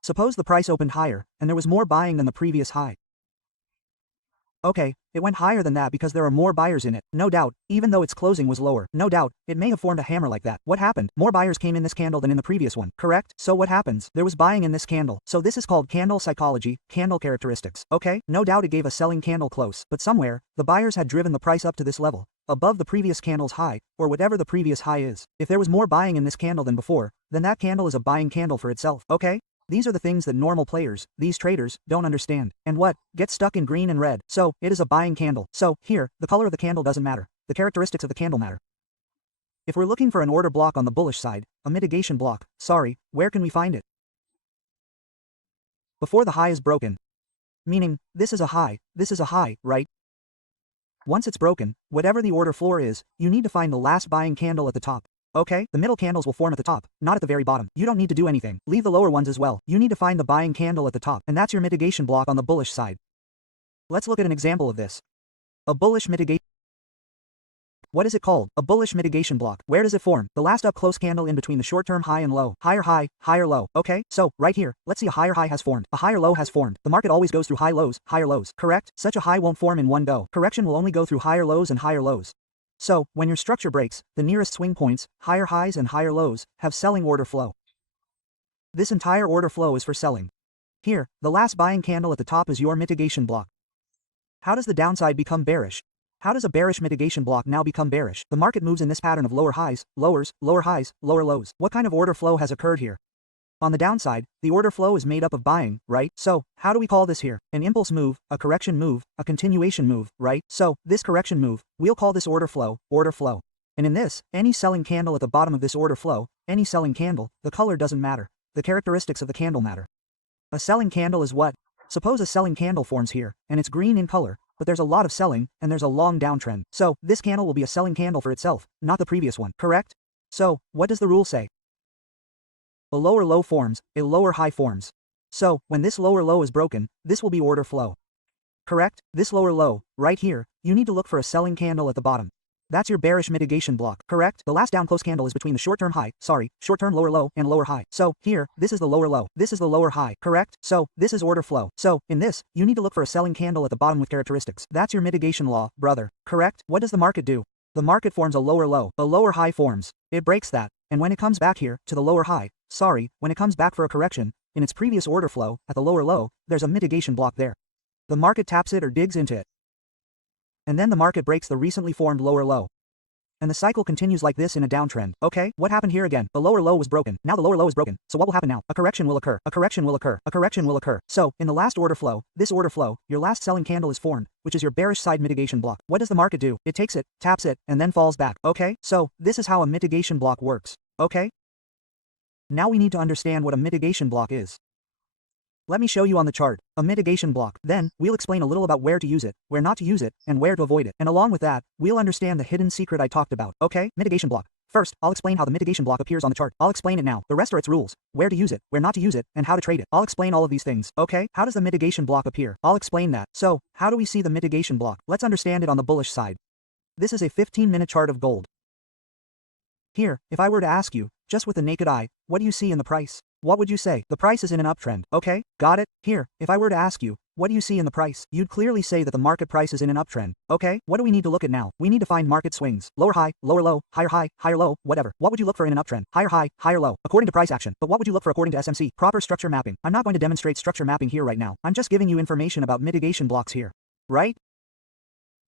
Suppose the price opened higher, and there was more buying than the previous high. Okay, it went higher than that because there are more buyers in it. No doubt, even though its closing was lower. No doubt, it may have formed a hammer like that. What happened? More buyers came in this candle than in the previous one, correct? So what happens? There was buying in this candle. So this is called candle psychology, candle characteristics. Okay, no doubt it gave a selling candle close, but somewhere, the buyers had driven the price up to this level, above the previous candle's high, or whatever the previous high is. If there was more buying in this candle than before, then that candle is a buying candle for itself, okay? These are the things that normal players, these traders, don't understand. And what? Get stuck in green and red. So, it is a buying candle. So, here, the color of the candle doesn't matter. The characteristics of the candle matter. If we're looking for an order block on the bullish side, a mitigation block, sorry, where can we find it? Before the high is broken. Meaning, this is a high, right? Once it's broken, whatever the order floor is, you need to find the last buying candle at the top. Okay, the middle candles will form at the top, not at the very bottom. You don't need to do anything. Leave the lower ones as well. You need to find the buying candle at the top, and that's your mitigation block on the bullish side. Let's look at an example of this. A bullish mitigation. What is it called? A bullish mitigation block. Where does it form? The last up close candle in between the short-term high and low. Higher low. Okay, so, right here, let's see a higher high has formed. A higher low has formed. The market always goes through higher lows, correct? Such a high won't form in one go. Correction will only go through higher lows and higher lows. So, when your structure breaks, the nearest swing points, higher highs and higher lows, have selling order flow. This entire order flow is for selling. Here, the last buying candle at the top is your mitigation block. How does the downside become bearish? How does a bearish mitigation block now become bearish? The market moves in this pattern of lower highs, lowers, lower highs, lower lows. What kind of order flow has occurred here? On the downside, the order flow is made up of buying, right? So, how do we call this here? An impulse move, a correction move, a continuation move, right? So, this correction move, we'll call this order flow. And in this, any selling candle at the bottom of this order flow, any selling candle, the color doesn't matter. The characteristics of the candle matter. A selling candle is what? Suppose a selling candle forms here, and it's green in color, but there's a lot of selling, and there's a long downtrend. So, this candle will be a selling candle for itself, not the previous one, correct? So, what does the rule say? A lower low forms, a lower high forms. So, when this lower low is broken, this will be order flow. Correct? This lower low, right here, you need to look for a selling candle at the bottom. That's your bearish mitigation block, correct? The last down close candle is between the short-term lower low, and lower high. So, here, this is the lower low, this is the lower high, correct? So, this is order flow. So, in this, you need to look for a selling candle at the bottom with characteristics. That's your mitigation law, brother, correct? What does the market do? The market forms a lower high forms. It breaks that, and when it comes back here, to the lower high, when it comes back for a correction, in its previous order flow, at the lower low, there's a mitigation block there. The market taps it or digs into it. And then the market breaks the recently formed lower low. and the cycle continues like this in a downtrend. Okay, what happened here again? The lower low was broken. Now the lower low is broken. So what will happen now? A correction will occur. A correction will occur. A correction will occur. So, in the last order flow, this order flow, your last selling candle is formed, which is your bearish side mitigation block. What does the market do? It takes it, taps it, and then falls back. Okay, so this is how a mitigation block works. Okay? Now we need to understand what a mitigation block is. Let me show you on the chart, a mitigation block. Then, we'll explain a little about where to use it, where not to use it, and where to avoid it. And along with that, we'll understand the hidden secret I talked about. Okay, mitigation block. First, I'll explain how the mitigation block appears on the chart. I'll explain it now. The rest are its rules, where to use it, where not to use it, and how to trade it. I'll explain all of these things. Okay, how does the mitigation block appear? I'll explain that. So, how do we see the mitigation block? Let's understand it on the bullish side. This is a 15-minute chart of gold. Here, if I were to ask you, just with the naked eye, what do you see in the price? What would you say? The price is in an uptrend. Okay, got it? Here, if I were to ask you, what do you see in the price? You'd clearly say that the market price is in an uptrend. Okay, what do we need to look at now? We need to find market swings. Lower high, higher low, whatever. What would you look for in an uptrend? Higher low, according to price action. But what would you look for according to SMC? Proper structure mapping. I'm not going to demonstrate structure mapping here right now. I'm just giving you information about mitigation blocks here. Right?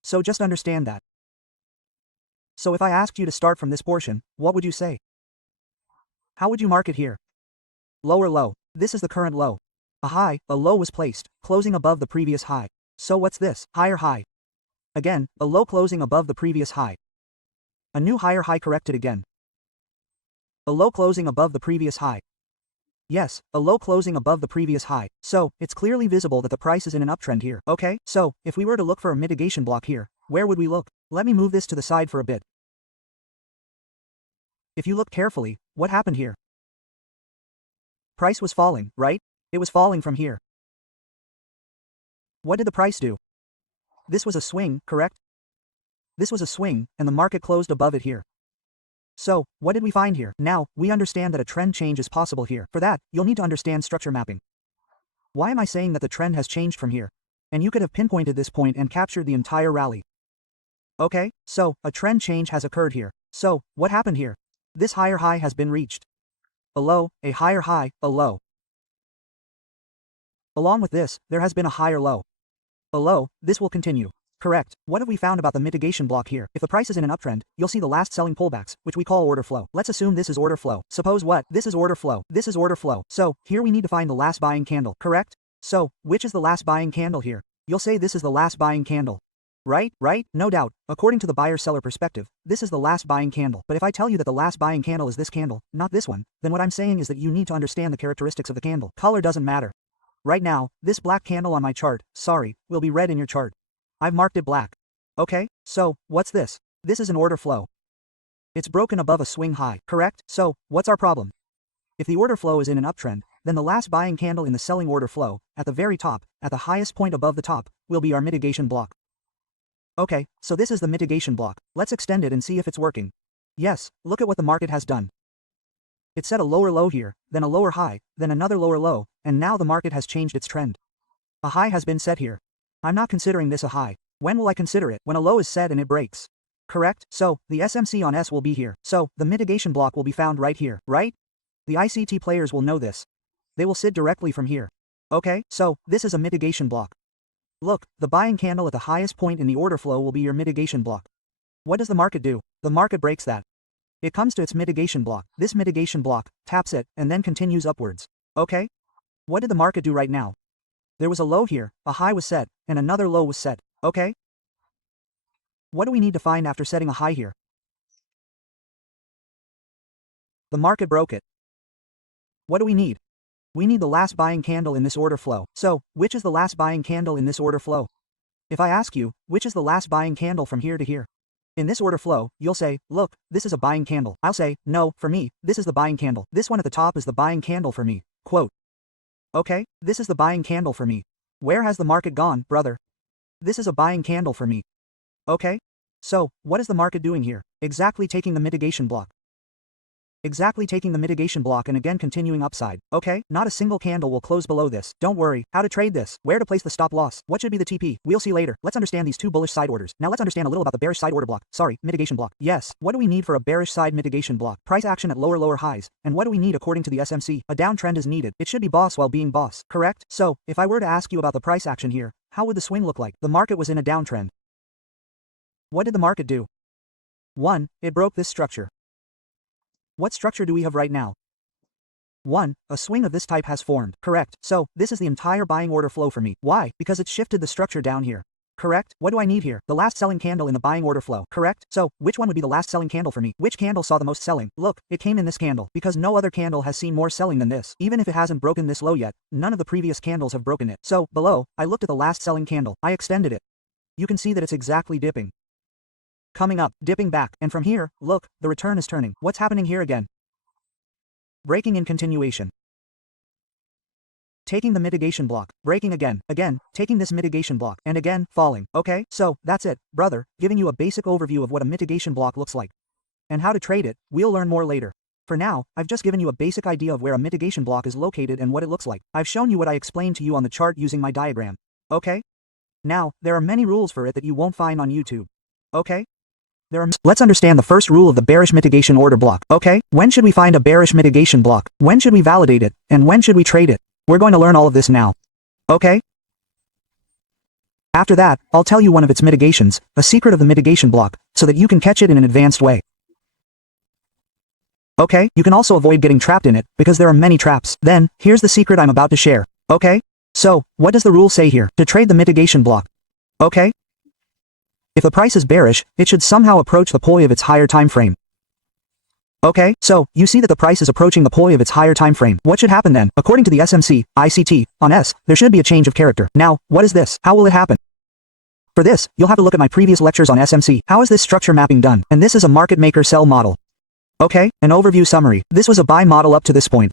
So just understand that. So if I asked you to start from this portion, what would you say? How would you mark it here? Lower low. This is the current low. A high, a low was placed, closing above the previous high. So what's this? Higher high. Again, a low closing above the previous high. A new higher high corrected again. A low closing above the previous high. Yes, a low closing above the previous high. So, it's clearly visible that the price is in an uptrend here. Okay, so, if we were to look for a mitigation block here, where would we look? Let me move this to the side for a bit. If you look carefully, what happened here? Price was falling, right? It was falling from here. What did the price do? This was a swing, correct? This was a swing, and the market closed above it here. So, what did we find here? Now, we understand that a trend change is possible here. For that, you'll need to understand structure mapping. Why am I saying that the trend has changed from here? And you could have pinpointed this point and captured the entire rally. Okay, so, a trend change has occurred here. So, what happened here? This higher high has been reached. A low, a higher high, a low. Along with this, there has been a higher low. A low, this will continue. Correct. What have we found about the mitigation block here? If the price is in an uptrend, you'll see the last selling pullbacks, which we call order flow. Let's assume this is order flow. Suppose what? This is order flow. This is order flow. So, here we need to find the last buying candle. Correct? So, which is the last buying candle here? You'll say this is the last buying candle. Right? No doubt. According to the buyer-seller perspective, this is the last buying candle. But if I tell you that the last buying candle is this candle, not this one, then what I'm saying is that you need to understand the characteristics of the candle. Color doesn't matter. Right now, this black candle on my chart, sorry, will be red in your chart. I've marked it black. Okay, so, what's this? This is an order flow. It's broken above a swing high, correct? So, what's our problem? If the order flow is in an uptrend, then the last buying candle in the selling order flow, at the very top, at the highest point above the top, will be our mitigation block. Okay, so this is the mitigation block. Let's extend it and see if it's working. Yes, look at what the market has done. It set a lower low here, then a lower high, then another lower low, and now the market has changed its trend. A high has been set here. I'm not considering this a high. When will I consider it? When a low is set and it breaks. Correct? So, the SMC on S will be here. So, the mitigation block will be found right here, right? The ICT players will know this. They will sit directly from here. Okay, so, this is a mitigation block. Look, the buying candle at the highest point in the order flow will be your mitigation block. What does the market do? The market breaks that. It comes to its mitigation block. This mitigation block, taps it, and then continues upwards. Okay? What did the market do right now? There was a low here, a high was set, and another low was set. Okay? What do we need to find after setting a high here? The market broke it. What do we need? We need the last buying candle in this order flow. So, which is the last buying candle in this order flow? If I ask you, which is the last buying candle from here to here? In this order flow, you'll say, look, this is a buying candle. I'll say, no, for me, this is the buying candle. This one at the top is the buying candle for me. Quote. Okay, this is the buying candle for me. Where has the market gone, brother? This is a buying candle for me. Okay? So, what is the market doing here? Exactly taking the mitigation block. Exactly taking the mitigation block and again continuing upside. Okay, not a single candle will close below this. Don't worry. How to trade this? Where to place the stop loss? What should be the TP? We'll see later. Let's understand these two bullish side orders. Now let's understand a little about the bearish side order block. Sorry, mitigation block. Yes, what do we need for a bearish side mitigation block? Price action at lower highs. And what do we need according to the SMC? A downtrend is needed. It should be boss while being boss. Correct? So, if I were to ask you about the price action here, how would the swing look like? The market was in a downtrend. What did the market do? 1. It broke this structure. What structure do we have right now? 1. A swing of this type has formed. Correct. So, this is the entire buying order flow for me. Why? Because it's shifted the structure down here. Correct. What do I need here? The last selling candle in the buying order flow. Correct. So, which one would be the last selling candle for me? Which candle saw the most selling? Look, it came in this candle, because no other candle has seen more selling than this. Even if it hasn't broken this low yet, none of the previous candles have broken it. So, below, I looked at the last selling candle. I extended it. You can see that it's exactly dipping. Coming up, dipping back, and from here, look, the return is turning. What's happening here again? Breaking in continuation. Taking the mitigation block, breaking again, taking this mitigation block, and again, falling. Okay, so, that's it, brother, giving you a basic overview of what a mitigation block looks like. And how to trade it, we'll learn more later. For now, I've just given you a basic idea of where a mitigation block is located and what it looks like. I've shown you what I explained to you on the chart using my diagram. Okay? Now, there are many rules for it that you won't find on YouTube. Okay? Let's understand the first rule of the bearish mitigation order block. Okay, when should we find a bearish mitigation block? When should we validate it? And when should we trade it? We're going to learn all of this now. Okay? After that, I'll tell you one of its mitigations, a secret of the mitigation block, so that you can catch it in an advanced way. Okay, you can also avoid getting trapped in it, because there are many traps. Then, here's the secret I'm about to share. Okay? So, what does the rule say here? To trade the mitigation block. Okay? If the price is bearish, it should somehow approach the POI of its higher time frame. Okay, so, you see that the price is approaching the POI of its higher time frame. What should happen then? According to the SMC, ICT, on S, there should be a change of character. Now, what is this? How will it happen? For this, you'll have to look at my previous lectures on SMC. How is this structure mapping done? And this is a market maker sell model. Okay, an overview summary. This was a buy model up to this point.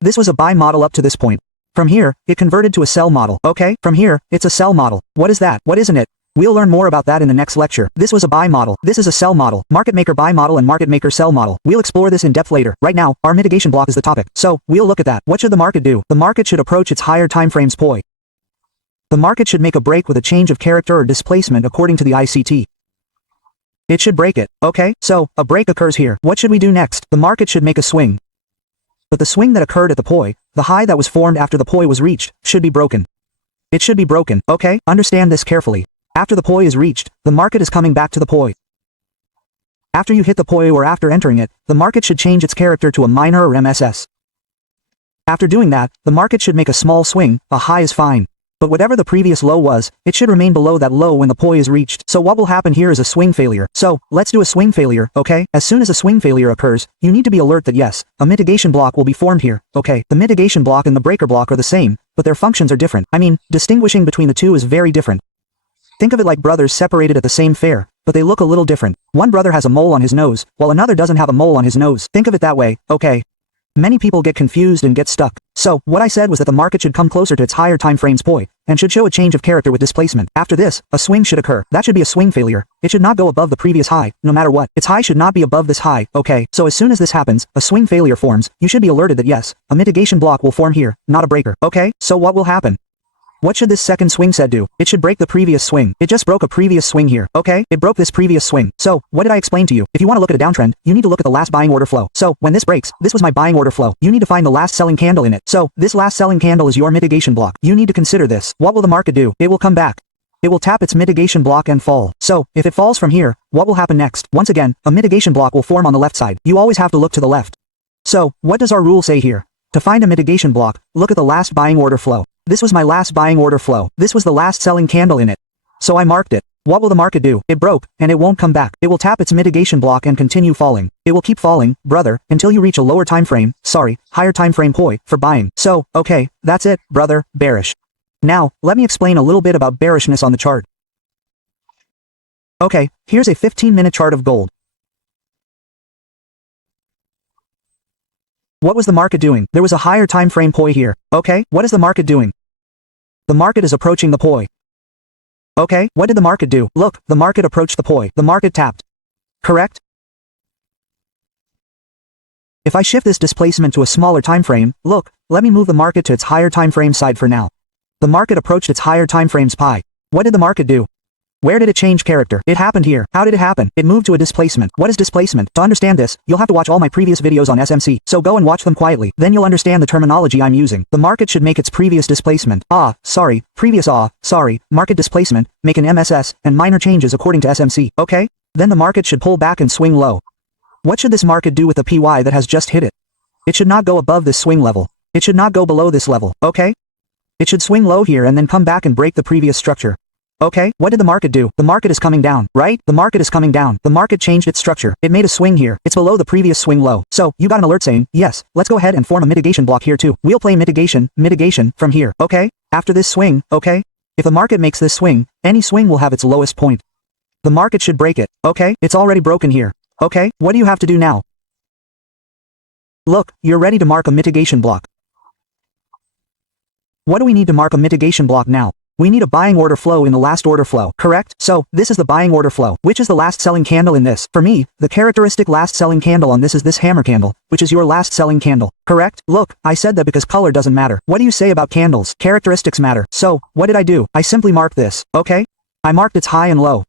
This was a buy model up to this point. From here, it converted to a sell model. Okay, from here, it's a sell model. What is that? What isn't it? We'll learn more about that in the next lecture. This was a buy model. This is a sell model. Market maker buy model and market maker sell model. We'll explore this in depth later. Right now, our mitigation block is the topic. So, we'll look at that. What should the market do? The market should approach its higher time frames POI. The market should make a break with a change of character or displacement according to the ICT. It should break it. Okay, so, a break occurs here. What should we do next? The market should make a swing. But the swing that occurred at the POI, the high that was formed after the POI was reached, should be broken. It should be broken. Okay, understand this carefully. After the POI is reached, the market is coming back to the POI. After you hit the POI or after entering it, the market should change its character to a minor or MSS. After doing that, the market should make a small swing. A high is fine. But whatever the previous low was, it should remain below that low when the POI is reached. So what will happen here is a swing failure. So, let's do a swing failure, okay? As soon as a swing failure occurs, you need to be alert that yes, a mitigation block will be formed here, okay? The mitigation block and the breaker block are the same, but their functions are different. I mean, distinguishing between the two is very different. Think of it like brothers separated at the same fair, but they look a little different. One brother has a mole on his nose, while another doesn't have a mole on his nose. Think of it that way, okay? Many people get confused and get stuck. So, what I said was that the market should come closer to its higher time frames POI, and should show a change of character with displacement. After this, a swing should occur. That should be a swing failure. It should not go above the previous high, no matter what. Its high should not be above this high, okay? So as soon as this happens, a swing failure forms, you should be alerted that yes, a mitigation block will form here, not a breaker, okay? So what will happen? What should this second swing set do? It should break the previous swing. It just broke a previous swing here, okay? It broke this previous swing. So, what did I explain to you? If you want to look at a downtrend, you need to look at the last buying order flow. So, when this breaks, this was my buying order flow. You need to find the last selling candle in it. So, this last selling candle is your mitigation block. You need to consider this. What will the market do? It will come back. It will tap its mitigation block and fall. So, if it falls from here, what will happen next? Once again, a mitigation block will form on the left side. You always have to look to the left. So, what does our rule say here? To find a mitigation block, look at the last buying order flow. This was my last buying order flow. This was the last selling candle in it. So I marked it. What will the market do? It broke, and it won't come back. It will tap its mitigation block and continue falling. It will keep falling, brother, until you reach a lower time frame, higher time frame POI, for buying. So, okay, that's it, brother, bearish. Now, let me explain a little bit about bearishness on the chart. Okay, here's a 15-minute chart of gold. What was the market doing? There was a higher time frame POI here. Okay, what is the market doing? The market is approaching the POI. Okay, what did the market do? Look, the market approached the POI. The market tapped. Correct? If I shift this displacement to a smaller time frame, look, let me move the market to its higher time frame side for now. The market approached its higher time frames pi. What did the market do? Where did it change character? It happened here. How did it happen? It moved to a displacement. What is displacement? To understand this, you'll have to watch all my previous videos on SMC, so go and watch them quietly. Then you'll understand the terminology I'm using. The market should make its previous displacement. Market displacement, make an MSS, and minor changes according to SMC. Okay? then the market should pull back and swing low. What should this market do with the PY that has just hit it? It should not go above this swing level. It should not go below this level, okay? It should swing low here and then come back and break the previous structure. Okay, what did the market do? The market is coming down, right? The market is coming down. The market changed its structure. It made a swing here. It's below the previous swing low. So, you got an alert saying, yes, let's go ahead and form a mitigation block here too. We'll play mitigation from here, okay? After this swing, okay? If the market makes this swing, any swing will have its lowest point. The market should break it, okay? It's already broken here. Okay, what do you have to do now? Look, you're ready to mark a mitigation block. What do we need to mark a mitigation block now? We need a buying order flow in the last order flow, correct? So, this is the buying order flow. Which is the last selling candle in this? For me, the characteristic last selling candle on this is this hammer candle, which is your last selling candle, correct? Look, I said that because color doesn't matter. What do you say about candles? Characteristics matter. So, what did I do? I simply marked this, okay? I marked its high and low.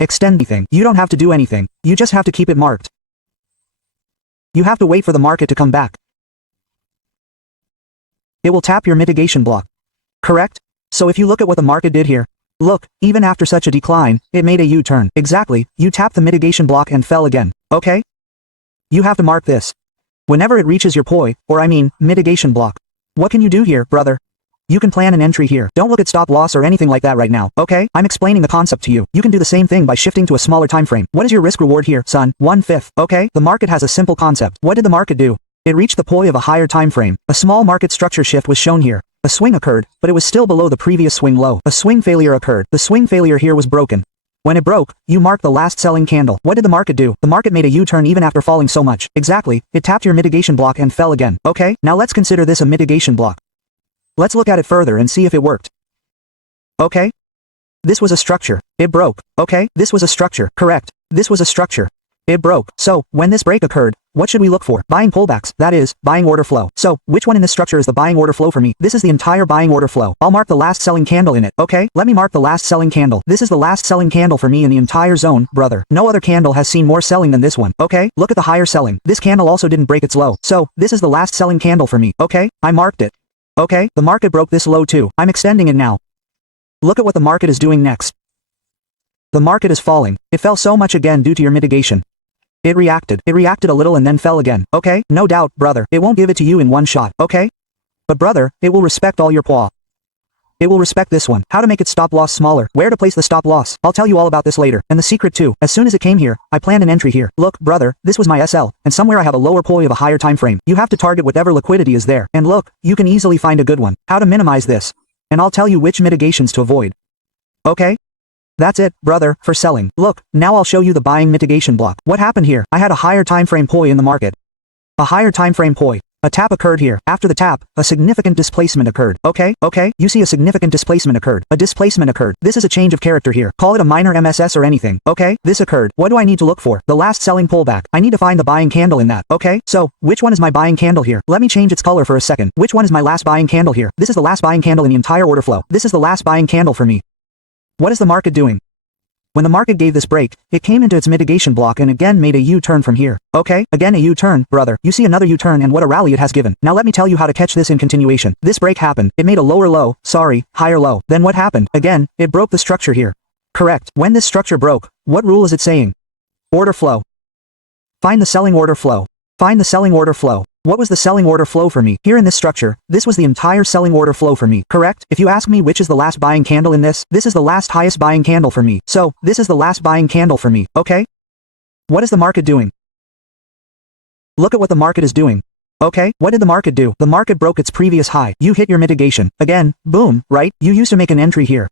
Extend anything. You don't have to do anything. You just have to keep it marked. You have to wait for the market to come back. It will tap your mitigation block. Correct? So if you look at what the market did here, look, even after such a decline, it made a U-turn. Exactly, you tapped the mitigation block and fell again, okay? You have to mark this. Whenever it reaches your POI, or I mean, mitigation block. What can you do here, brother? You can plan an entry here. Don't look at stop loss or anything like that right now, okay? I'm explaining the concept to you. You can do the same thing by shifting to a smaller time frame. What is your risk reward here, son? 1/5, okay? The market has a simple concept. What did the market do? It reached the POI of a higher time frame. A small market structure shift was shown here. A swing occurred, but it was still below the previous swing low. A swing failure occurred. The swing failure here was broken. When it broke, you marked the last selling candle. What did the market do? The market made a U-turn even after falling so much. Exactly, it tapped your mitigation block and fell again. Okay, now let's consider this a mitigation block. Let's look at it further and see if it worked. Okay? This was a structure. It broke. Okay? This was a structure. Correct. This was a structure. It broke. So, when this break occurred, what should we look for? Buying pullbacks, that is, buying order flow. So, which one in this structure is the buying order flow for me? This is the entire buying order flow. I'll mark the last selling candle in it, okay? Let me mark the last selling candle. This is the last selling candle for me in the entire zone, brother. No other candle has seen more selling than this one, okay? Look at the higher selling. This candle also didn't break its low. So, this is the last selling candle for me, okay? I marked it. Okay, the market broke this low too. I'm extending it now. Look at what the market is doing next. The market is falling. It fell so much again due to your mitigation. It reacted a little and then fell again, okay? No doubt, brother, it won't give it to you in one shot, okay? But brother, it will respect all your POI. It will respect this one. How to make its stop loss smaller. Where to place the stop loss. I'll tell you all about this later. And the secret too. As soon as it came here, I planned an entry here. Look, brother, this was my SL, and somewhere I have a lower POI of a higher time frame. You have to target whatever liquidity is there. And look, you can easily find a good one. How to minimize this. And I'll tell you which mitigations to avoid. Okay? That's it, brother, for selling. Look, now I'll show you the buying mitigation block. What happened here? I had a higher time frame POI in the market. A higher time frame POI. A tap occurred here. After the tap, a significant displacement occurred. Okay, you see a significant displacement occurred. A displacement occurred. This is a change of character here. Call it a minor MSS or anything. Okay, this occurred. What do I need to look for? The last selling pullback. I need to find the buying candle in that. Okay, so, which one is my buying candle here? Let me change its color for a second. Which one is my last buying candle here? This is the last buying candle in the entire order flow. This is the last buying candle for me. What is the market doing? When the market gave this break, it came into its mitigation block and again made a U-turn from here. Okay, again a U-turn, brother. You see another U-turn and what a rally it has given. Now let me tell you how to catch this in continuation. This break happened. It made a lower low, higher low. Then what happened? Again, it broke the structure here. Correct. When this structure broke, what rule is it saying? Order flow. Find the selling order flow. Find the selling order flow. What was the selling order flow for me? Here in this structure, this was the entire selling order flow for me, correct? If you ask me which is the last buying candle in this is the last highest buying candle for me. So, this is the last buying candle for me, okay? What is the market doing? Look at what the market is doing. Okay, what did the market do? The market broke its previous high. You hit your mitigation. Again, boom, right? You used to make an entry here.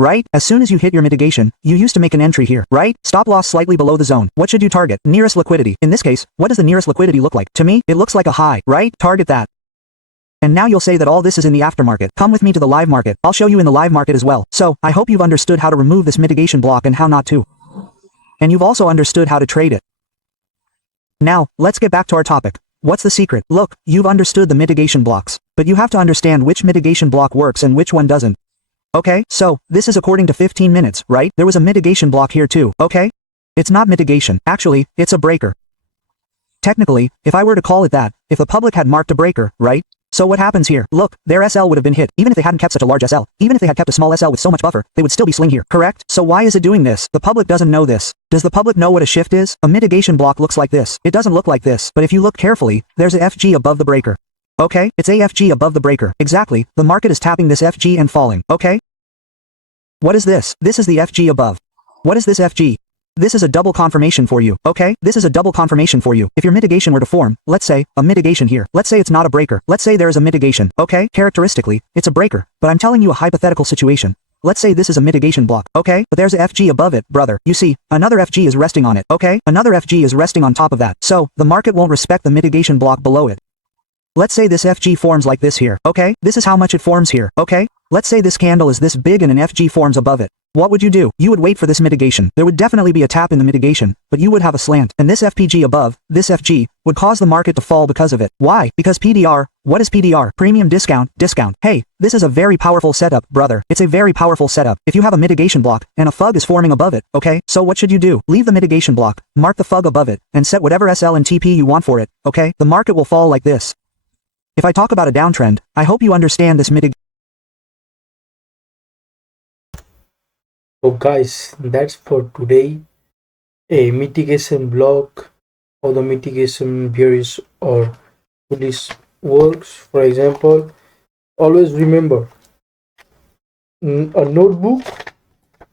Right? As soon as you hit your mitigation, you used to make an entry here, right? Stop loss slightly below the zone. What should you target? Nearest liquidity. In this case, what does the nearest liquidity look like? To me, it looks like a high, right? Target that. And now you'll say that all this is in the aftermarket. Come with me to the live market. I'll show you in the live market as well. So, I hope you've understood how to remove this mitigation block and how not to. And you've also understood how to trade it. Now, let's get back to our topic. What's the secret? Look, you've understood the mitigation blocks, but you have to understand which mitigation block works and which one doesn't. Okay, so, this is according to 15 minutes, right? There was a mitigation block here too, okay? It's not mitigation. Actually, it's a breaker. Technically, if I were to call it that, if the public had marked a breaker, right? So what happens here? Look, their SL would have been hit, even if they hadn't kept such a large SL. Even if they had kept a small SL with so much buffer, they would still be swing here, correct? So why is it doing this? The public doesn't know this. Does the public know what a shift is? A mitigation block looks like this. It doesn't look like this, but if you look carefully, there's a FG above the breaker. Okay, it's a FG above the breaker. Exactly, the market is tapping this FG and falling, okay? What is this? This is the FG above. What is this FG? This is a double confirmation for you, okay? This is a double confirmation for you. If your mitigation were to form, let's say, a mitigation here. Let's say it's not a breaker. Let's say there is a mitigation, okay? Characteristically, it's a breaker, but I'm telling you a hypothetical situation. Let's say this is a mitigation block, okay? But there's a FG above it, brother. You see, another FG is resting on it, okay? Another FG is resting on top of that. So, the market won't respect the mitigation block below it. Let's say this FG forms like this here, okay? This is how much it forms here, okay? Let's say this candle is this big and an FG forms above it. What would you do? You would wait for this mitigation. There would definitely be a tap in the mitigation, but you would have a slant. And this FPG above, this FG, would cause the market to fall because of it. Why? Because PDR, what is PDR? Premium discount, discount. Hey, this is a very powerful setup, brother. It's a very powerful setup. If you have a mitigation block, and a FUG is forming above it, okay? So what should you do? Leave the mitigation block, mark the FUG above it, and set whatever SL and TP you want for it, okay? The market will fall like this. If I talk about a downtrend, I hope you understand this mitigation. So guys, that's for today. A mitigation block, how the mitigation bearish or bullish works. For example, always remember a notebook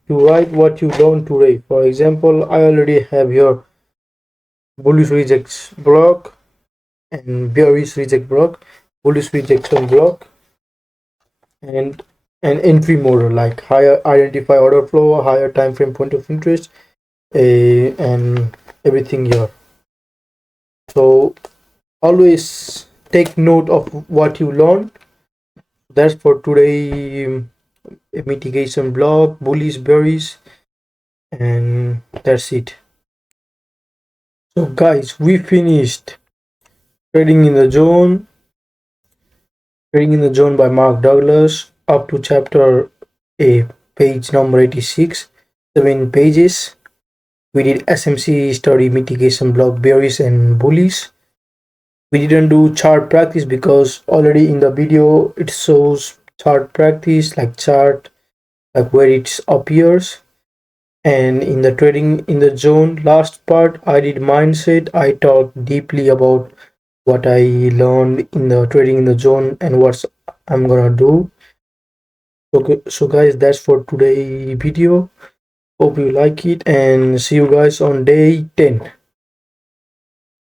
to write what you learned today. For example, I already have here bullish rejects block and bearish reject block, bullish rejection block, and an entry model like higher identify order flow, higher time frame point of interest, and everything here. So always take note of what you learned. That's for today. Mitigation block, bullish, bearish, and that's it. So guys, we finished trading in the zone. Trading in the Zone by Mark Douglas, up to chapter A, page number 86, 7 pages. We did SMC study mitigation block bearish and bullish. We didn't do chart practice because already in the video it shows chart practice, like chart, like where it appears. And in the trading in the zone last part, I did mindset. I talked deeply about what I learned in the trading in the zone and what I'm gonna do. So guys, that's for today video. Hope you like it and see you guys on day 10.